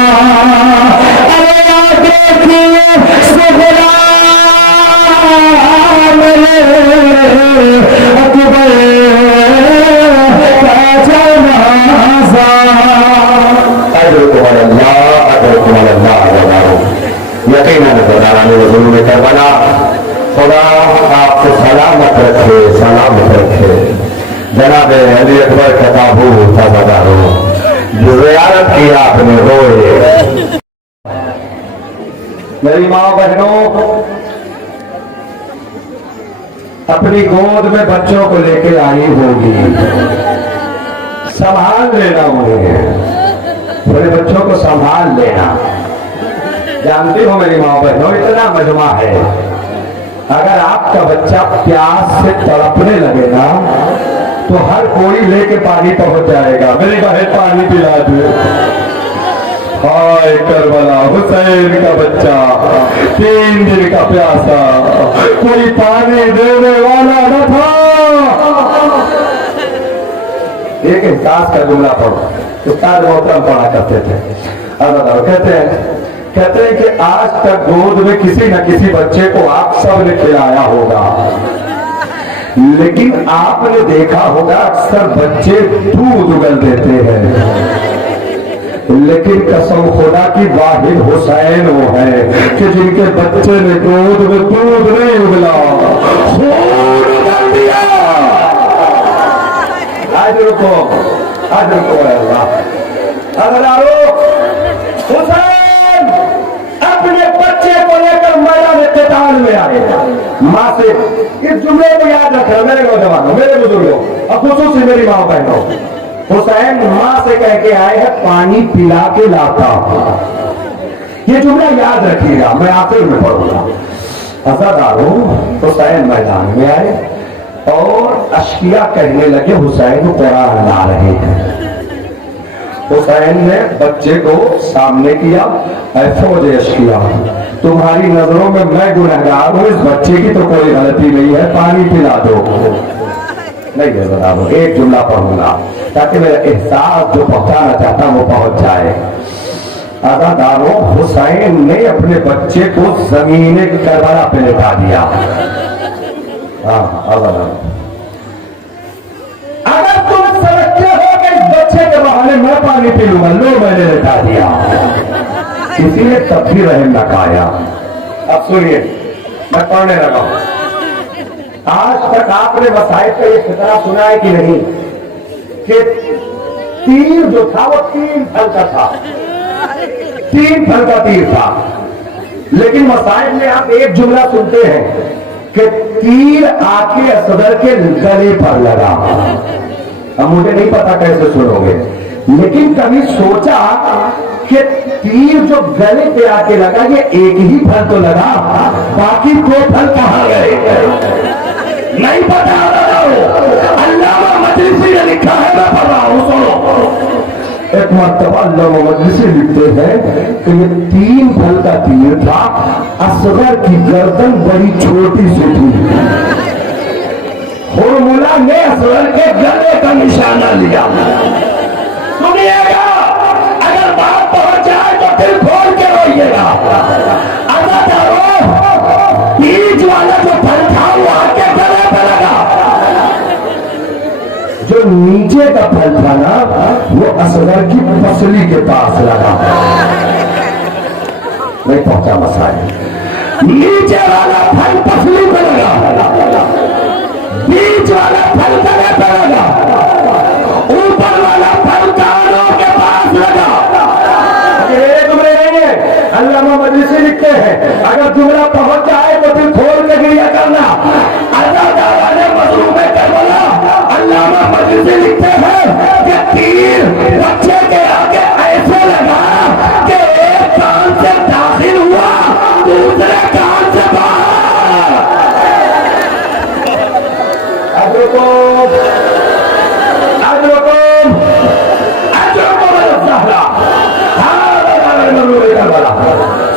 ارے دیکھیے سغرا میرے اکبر کا جنازہ اجرکم اللہ یقیناً برداران رسول کربلا خدا آپ کو سلامت رکھے سلامت رکھے جناب علی اکبر کا تابوت تابدارو جو زیارت کی آپ نے روئے میری ماں بہنوں اپنی گود میں بچوں کو لے کے آئی ہوگی سنبھال لینا انہیں بڑے بچوں کو سنبھال لینا جانتی ہو میری ماں بہنوں اتنا مجمع ہے اگر آپ کا بچہ پیاس سے تڑپنے لگے نا تو ہر کوئی لے کے پانی پہنچ جائے گا میری بہن پانی پلا دے ہائے کربلا حسین کا بچہ 3 دن کا پیاسا کوئی پانی دینے والا نہ تھا ایک احساس کا جملہ پڑھو استاد محترم پڑھا کرتے تھے کہتے ہیں کہ آج تک گود میں کسی نہ کسی بچے کو آپ سب نے کھلایا ہوگا لیکن آپ نے دیکھا ہوگا اکثر بچے دودھ اگل دیتے ہیں لیکن قسم خدا کی واحد حسین وہ ہے کہ جن کے بچے نے گود میں دودھ نہیں اگلا خون اگل دیا آج رکو اللہ حسین اپنے بچے کو لے کر میدان قتال میں آئے ماں سے اس جملے کو یاد رکھنا میرے نوجوانوں میرے بزرگوں اور خصوصی میری ماں بہنوں حسین ماں سے کہہ کے آئے ہیں پانی پلا کے لاتا یہ جملہ یاد رکھیے گا میں آخر میں پڑھوں گا عزاداروں حسین میدان میں آئے اور اشقیاء کہنے لگے حسین قرآن لا رہے ہیں حسین نے بچے کو سامنے کیا اے فوج اشقیاء تمہاری نظروں میں گنہگار ہوں اس بچے کی تو کوئی غلطی نہیں ہے پانی پلا دو نہیں ہے ذرا ایک جملہ پڑھوں گا تاکہ میرا احساس جو پہنچانا چاہتا وہ پہنچ جائے عزاداروں حسین نے اپنے بچے کو زمین کربلا پہ لٹا دیا اگر تم سمجھتے ہو کہ اس بچے کے بہانے میں پانی پی لوں گا لو میں نے لٹا دیا کسی نے تب بھی رحم نہ کھایا اب سنیے میں پڑھنے لگا ہوں آج تک آپ نے مسائل کا یہ خطرہ سنا ہے کہ نہیں کہ تیر جو تھا وہ 3 پھل کا تھا 3 پھل کا تیر تھا لیکن مسائل میں آپ ایک جملہ سنتے ہیں کہ تیر آ کے اصغر کے گلے پر لگا اب مجھے نہیں پتا کیسے سنو گے لیکن کبھی سوچا کہ تیر جو گلے پہ آ کے لگا یہ ایک ہی پھل تو لگا باقی 2 پھل کہاں گئے نہیں پتا علامہ مجلسی نے لکھا ہے میں پڑھ رہا ہوں سنو ایک مرتبہ علامہ مجلسی لکھتے ہیں کہ یہ 3 پھل کا تیر تھا اصغر کی گردن بڑی چھوٹی سی تھی ہرملہ نے اصغر کے گلے کا نشانہ لیا سنیے گا اگر بات پہنچ جائے تو دل کھول کے روئیے گا بیج والا جو پھل تھا وہ آ کے گلے پہ لگا جو نیچے کا پھل تھا نا وہ اصغر کی پسلی کے پاس لگا نہیں پہنچا مسائل نیچے والا پھل پسلی پہ لگا بیچ والا پھل گلے پہ لگا اوپر والا پھل کانوں کے پاس لگا ایک میں نہیں ہے علامہ مجلسی لکھتے ہیں اگر جملہ پہنچ جائے تو پھر کھول کے گریا کرنا عزاداران مظلوم کربلا علامہ مجلسی لکھتے ہیں کہ تیر بچے کے آگے ایسے لگا کہ ایک کان سے داخل ہوا دوسرے کان سے باہر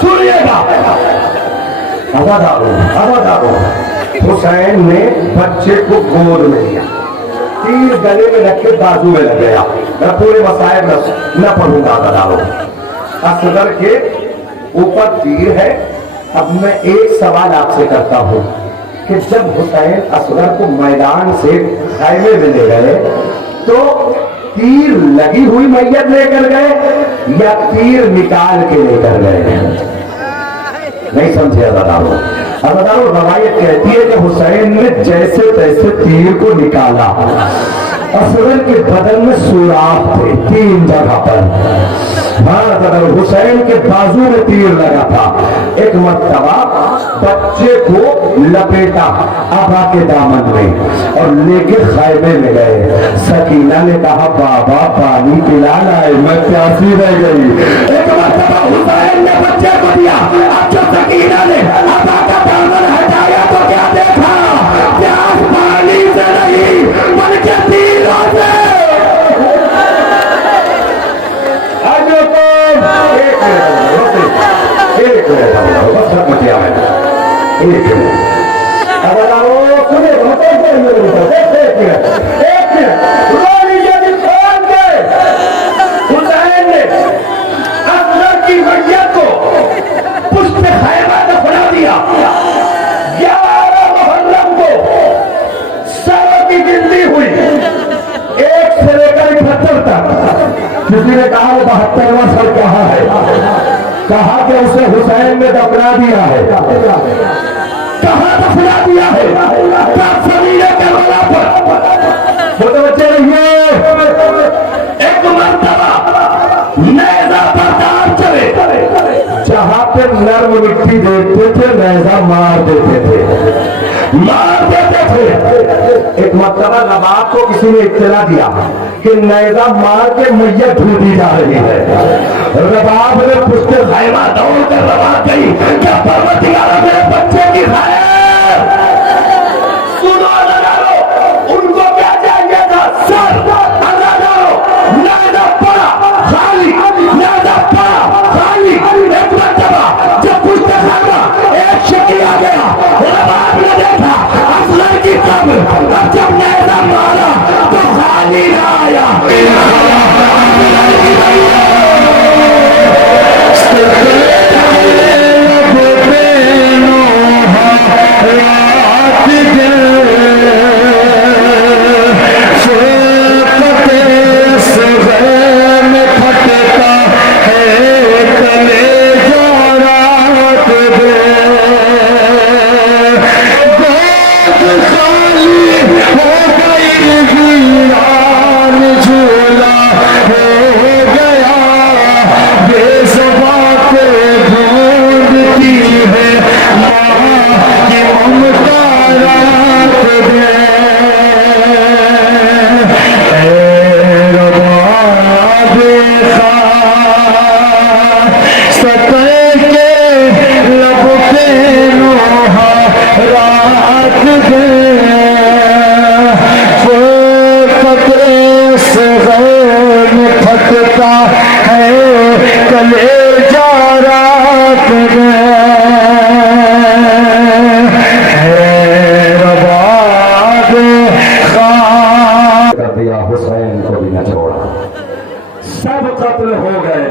سنیے گا عزاداروں حسین نے بچے کو گود میں لیا تیر گلے میں رکھ کے بازو میں لگ گیا. میں پورے مسائل نہ پڑھوں گا بتاؤ. اصغر کے اوپر تیر ہے. اب میں ایک سوال آپ سے کرتا ہوں کہ جب حسین اصغر کو میدان سے خیمے میں لے گئے تو تیر لگی ہوئی میت لے کر گئے یا تیر نکال کے لے کر گئے؟ نہیں سمجھے بتاؤ. اب بتاؤ روایت کہتی ہے کہ حسین نے جیسے تیسے تیر کو نکالا. اصغر کے بدن میں سوراخ تھے 3 جگہ پر. حسین کے بازو میں تیر لگا تھا. ایک مرتبہ بچے کو لپیٹا ابا کے دامن میں اور لے کے خیمے میں گئے. سکینہ نے کہا بابا پانی پلا لائے میں پیاسی رہ گئی. ایک مرتبہ حسین نے بچے کو دیا. اب جو سکینہ نے ابا کا دامن ہٹایا تو کیا دیکھا؟ پیاس پانی سے نہیں بلکہ تیروں سے. کسی نے کہا وہ 72واں سال کہاں ہے؟ کہا کہ اسے حسین نے دفنا دیا ہے. کہاں دفنا دیا ہے؟ سمیرے کے رولا پر. وہ تو بچے رہیے. ایک مرتبہ نیزہ بردار چلے. جہاں پہ نرم مٹی دیکھتے تھے نیزہ مار دیتے تھے. ایک مرتبہ نواب کو کسی نے اطلاع دیا کہ نیزہ مار کے میت ڈھونڈی جا رہی ہے. رباب نے پشت خیمہ دوڑ کر رواں گئی. کیا پروردگار میرے بچے کی خیر؟ سنو لگا ان کو کیا چاہیے تھا؟ سر نیزہ پڑا خالی. نیزہ پڑا خالی. ایک مرتبہ جب پشت خیمہ ایک شکل آ گیا رباب نے دیکھا اصغر کی قبر. جب نیزہ مارا تو خالی نہ آیا. حسین کو بھی نہ چھوڑا. سب قتل ہو گئے.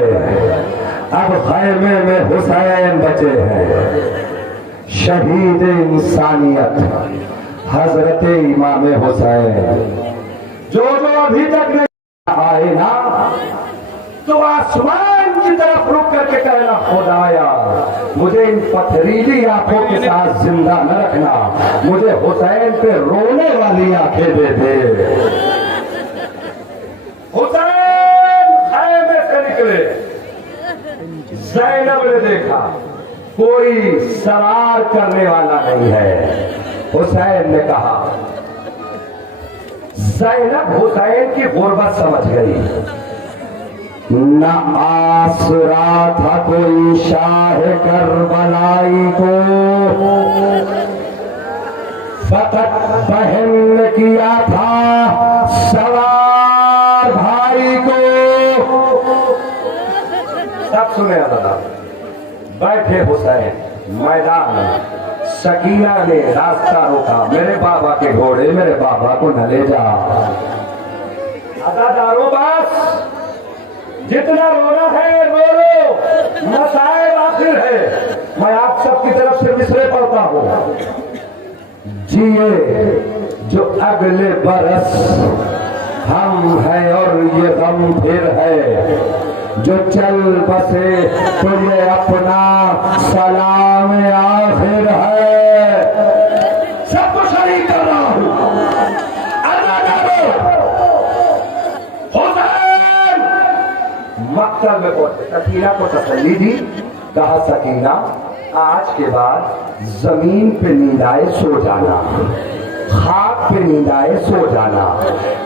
اب خیمے میں حسین بچے ہیں. شہید انسانیت حضرت امام حسین جو ابھی تک نہیں آئے نا تو آسمان کی طرف رک کر کے کہنا خدایا مجھے ان پتھریلی آنکھوں کے ساتھ زندہ نہ رکھنا. مجھے حسین پہ رونے والی آنکھیں دے دے. حسین خیمے سے نکلے. زینب نے دیکھا کوئی سوار کرنے والا نہیں ہے. حسین نے کہا. زینب حسین کی غربت سمجھ گئی. نہ آسرا تھا کوئی شاہ کربلائی کو فقط بہن نے کیا تھا سوار بھائی کو. سب سنے بیٹھے حسین میدان सकीना ने रास्ता रोका, मेरे बाबा के घोड़े मेरे बाबा को न ले जा। अदादारों बस जितना रोना है रो लो, मसाइल आखिर है। मैं आप सबकी तरफ से मिसरे पढ़ता हूँ। जिए जो अगले बरस हम है और ये गम फिर है, जो चल बसे तो ये अपना सलाम आखिर है। सबको शरीक कर रहा हूँ। हुसैन मक्तल में पहुंचे, सकीना को तसल्ली दी। कहा सकीना आज के बाद जमीन पे नींद आए सो जाना, खाक पे नींद आए सो जाना,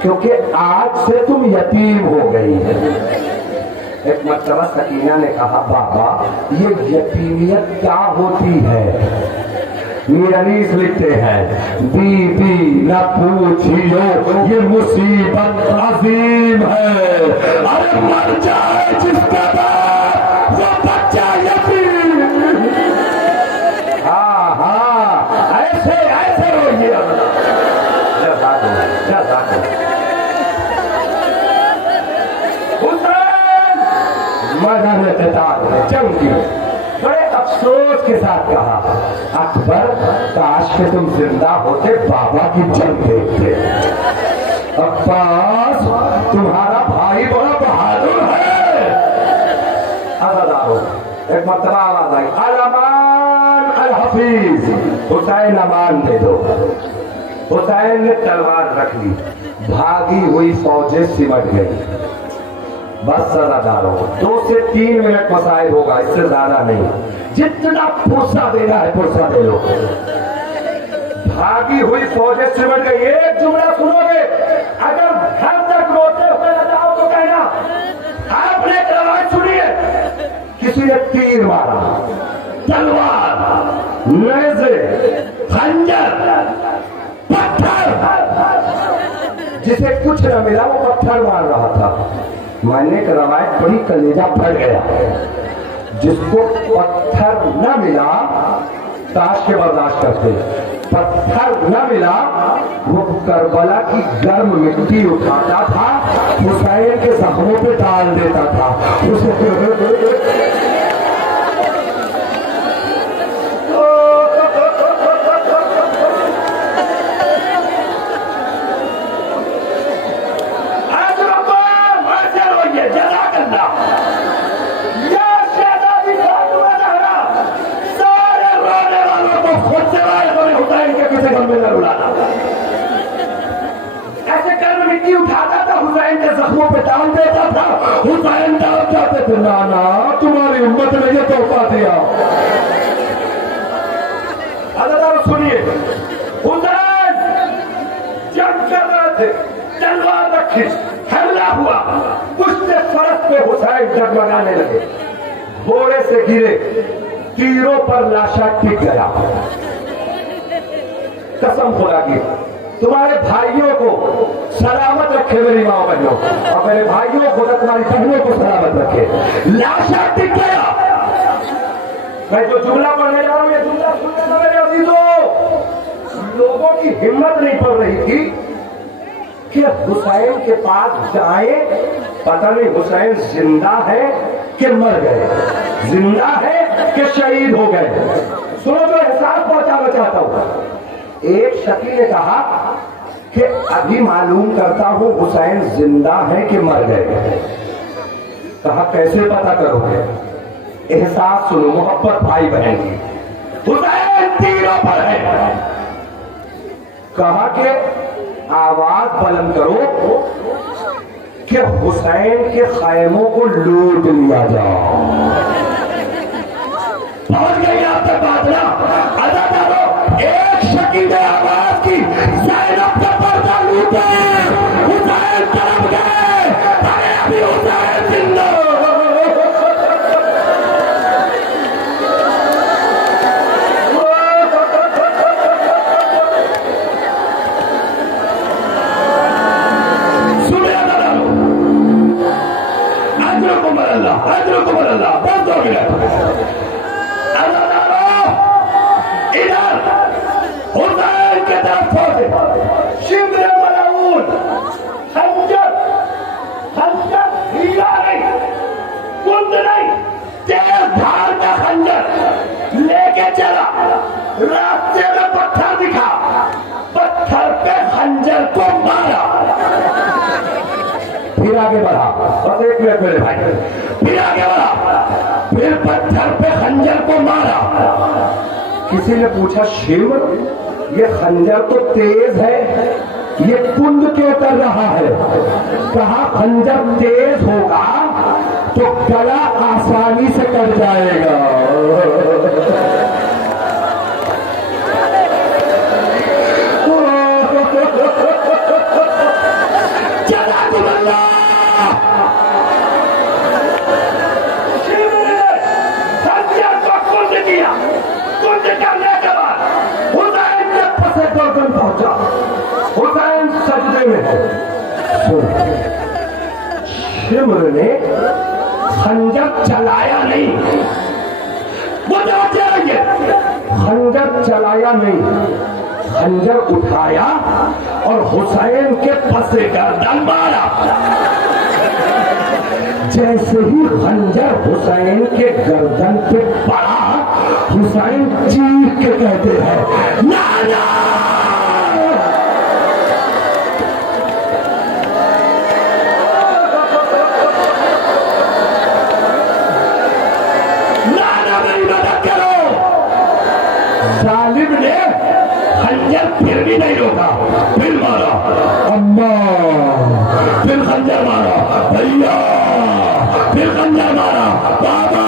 क्योंकि आज से तुम यतीम हो गई है। एक मर्तबा सकीना ने कहा बाबा ये यतीमियत क्या होती है? मीर अनीस लिखते हैं बीबी न पूछियो ये मुसीबत अजीम है, अरे मर जाए जिसका बाप वो बच्चा यतीम। हाँ हाँ ऐसे ऐसे रोइए। मैदान क़िताल में जंग की बड़े अफसोस के साथ कहा अकबर काश के तुम जिंदा होते बाबा की जंग देखते। अब्बास तुम्हारा भाई बड़ा बहादुर है। अज़ादारो एक मर्तबा आवाज आई अल-अमान अल-हफीज, हुसैन अमान दे दो। हुसैन ने तलवार रख ली, भागी हुई फौजें सिमट गई। बस सदादारों 2 से 3 मिनट मसाइल होगा, इससे ज्यादा नहीं। जितना पुरसा देना है पुरसा दे लो। भागी हुई फौजें सिमट गई। एक जुमला सुनोगे, अगर घर तक रोते हुए न जाओ तो कहना आपने एक रवायत सुनी है, किसी ने तीर मारा, तलवार, नेज़े, खंजर, पत्थर, जिसे कुछ न मिला वो पत्थर मार रहा था। मैंने एक रवायत पढ़ी, कलेजा फट गया। जिसको पत्थर न मिला ताश के बर्दाश्त करते, पत्थर न मिला वो करबला की गर्म मिट्टी उठाता था, हुसैन के जख्मों पे डाल देता था। ऐसे कर्म मिट्टी उठाता था, हुसैन के जख्मों पे डाल देता था। हुसैन डाल जाते थे, नाना तुम्हारी उम्मत ने ये तोहफा दिया। अल्लाह सुनिए, हुसैन जंग कर रहे थे, तलवार रखी, हमला हुआ, उससे फरस पे हुसैन जगमगाने लगे, घोड़े से गिरे, तीरों पर लाशा टिक गया। कसम खुदा की तुम्हारे भाइयों को सलामत रखे मेरी माँ बहनों, और मेरे भाइयों को तुम्हारी बहनों को सलामत रखे। लाशा टिक गया। मैं जो जुमला पढ़ने जा रहा हूँ ये जुमला सुनने दो मेरे अजीजों। लोगों की हिम्मत नहीं पड़ रही थी कि हुसैन के पास जाए, पता नहीं हुसैन जिंदा है कि मर गए, जिंदा है कि शहीद हो गए। सुनो जो एहसास पहुंचाना चाहता हूं। एक शकी ने कहा कि अभी मालूम करता हूं हुसैन जिंदा है कि मर गए। कहा कैसे पता करोगे? एहसास सुनो, मोहब्बत भाई बहन की। हुसैन तीरों पर है। कहा कि आवाज बुलंद करो कि हुसैन के खैमों को लूट लिया जाओ। पहुंच गई आप तक बात ना? अदा करो। एक शकी ने आवाज की, ज़ैनब का पर्दा लूटे, हुसैन तरफ गए, अरे अभी हुसैन जिंदा। सुनिए अल्लाह, अल्लाह, बस दो शिब्र मलऊन, खंजर, खंजर हीरा नहीं, कुंद नहीं, तेज धार का खंजर लेके चला, रास्ते में पत्थर दिखा, पत्थर पे खंजर को मारा, फिर आगे बढ़ा, बस एक मिनट मेरे भाई, फिर आगे बढ़ा, फिर पत्थर पे खंजर को मारा। किसी ने पूछा शिव ये खंजर तो तेज है, ये कुंद क्यों कर रहा है? कहा खंजर तेज होगा तो गला आसानी से कट जाएगा। चला तुम्हारा शिव ने खंजर को कुंद किया, कुंद करने के बाद हुसैन के फंसे गर्दन पहुंचा, हुसैन सजदे में है। शिमर ने खंजर चलाया नहीं, खंजर चलाया नहीं, खंजर उठाया और हुसैन के फंसे गर्दन मारा। जैसे ही खंजर हुसैन के गर्दन पे पड़ा, हुसैन चीख के कहते हैं नाना, नाना मेरी मदद करो। जालिम ने खंजर फिर भी नहीं रोका, फिर मारा, अम्मा, फिर खंजर मारा, भैया, फिर खंजर मारा, बाबा।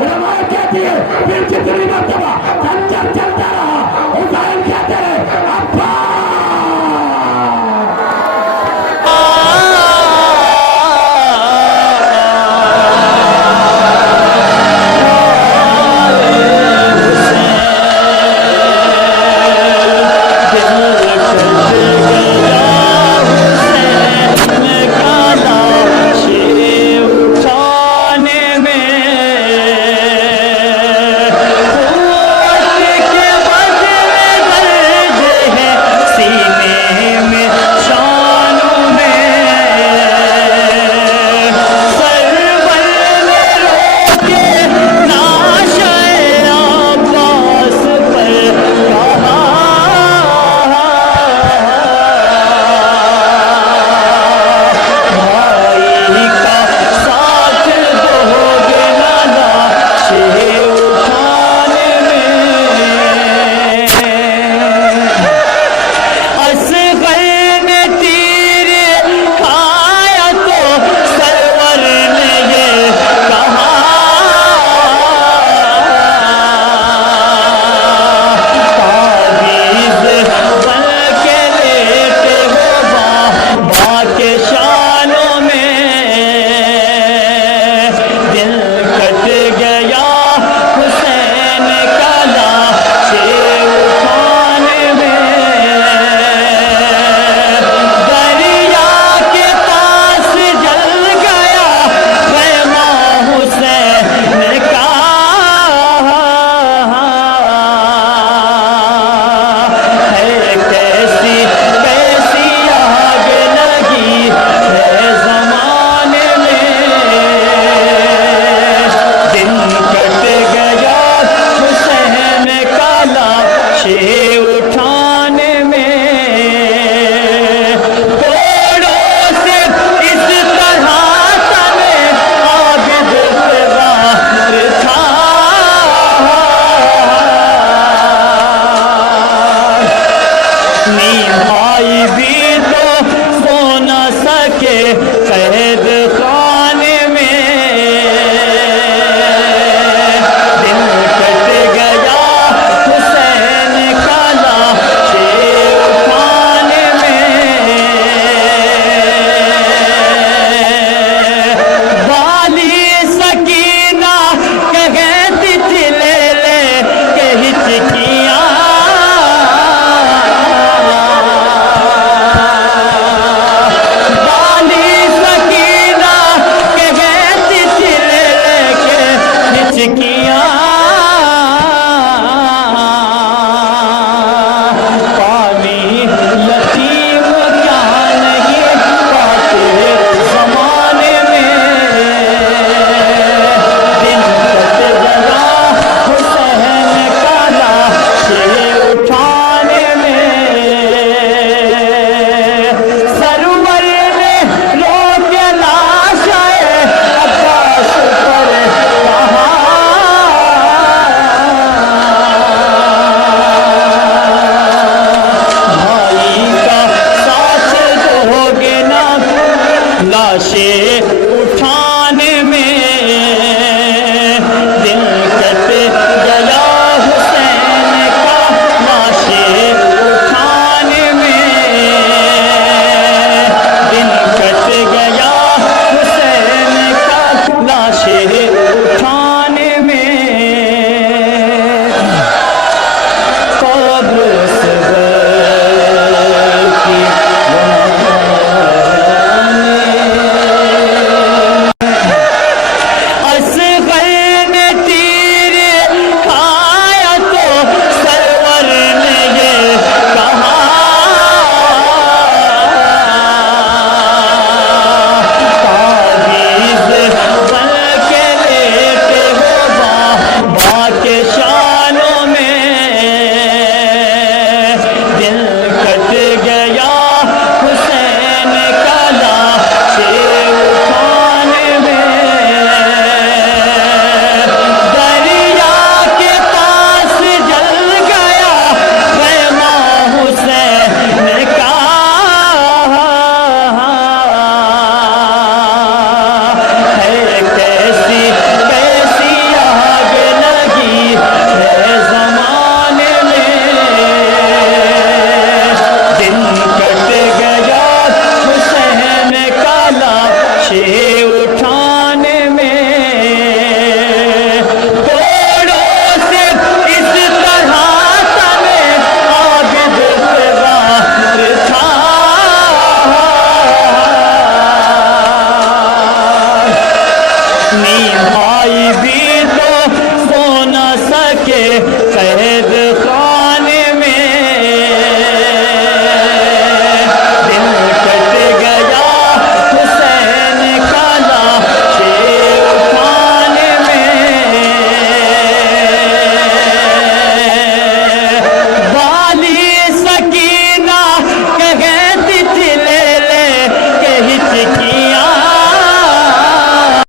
रवायत कहती है फिर जितनी मर्तबा खंजर चलता रहा, हुसैन कहते हैं अब्बा। शेव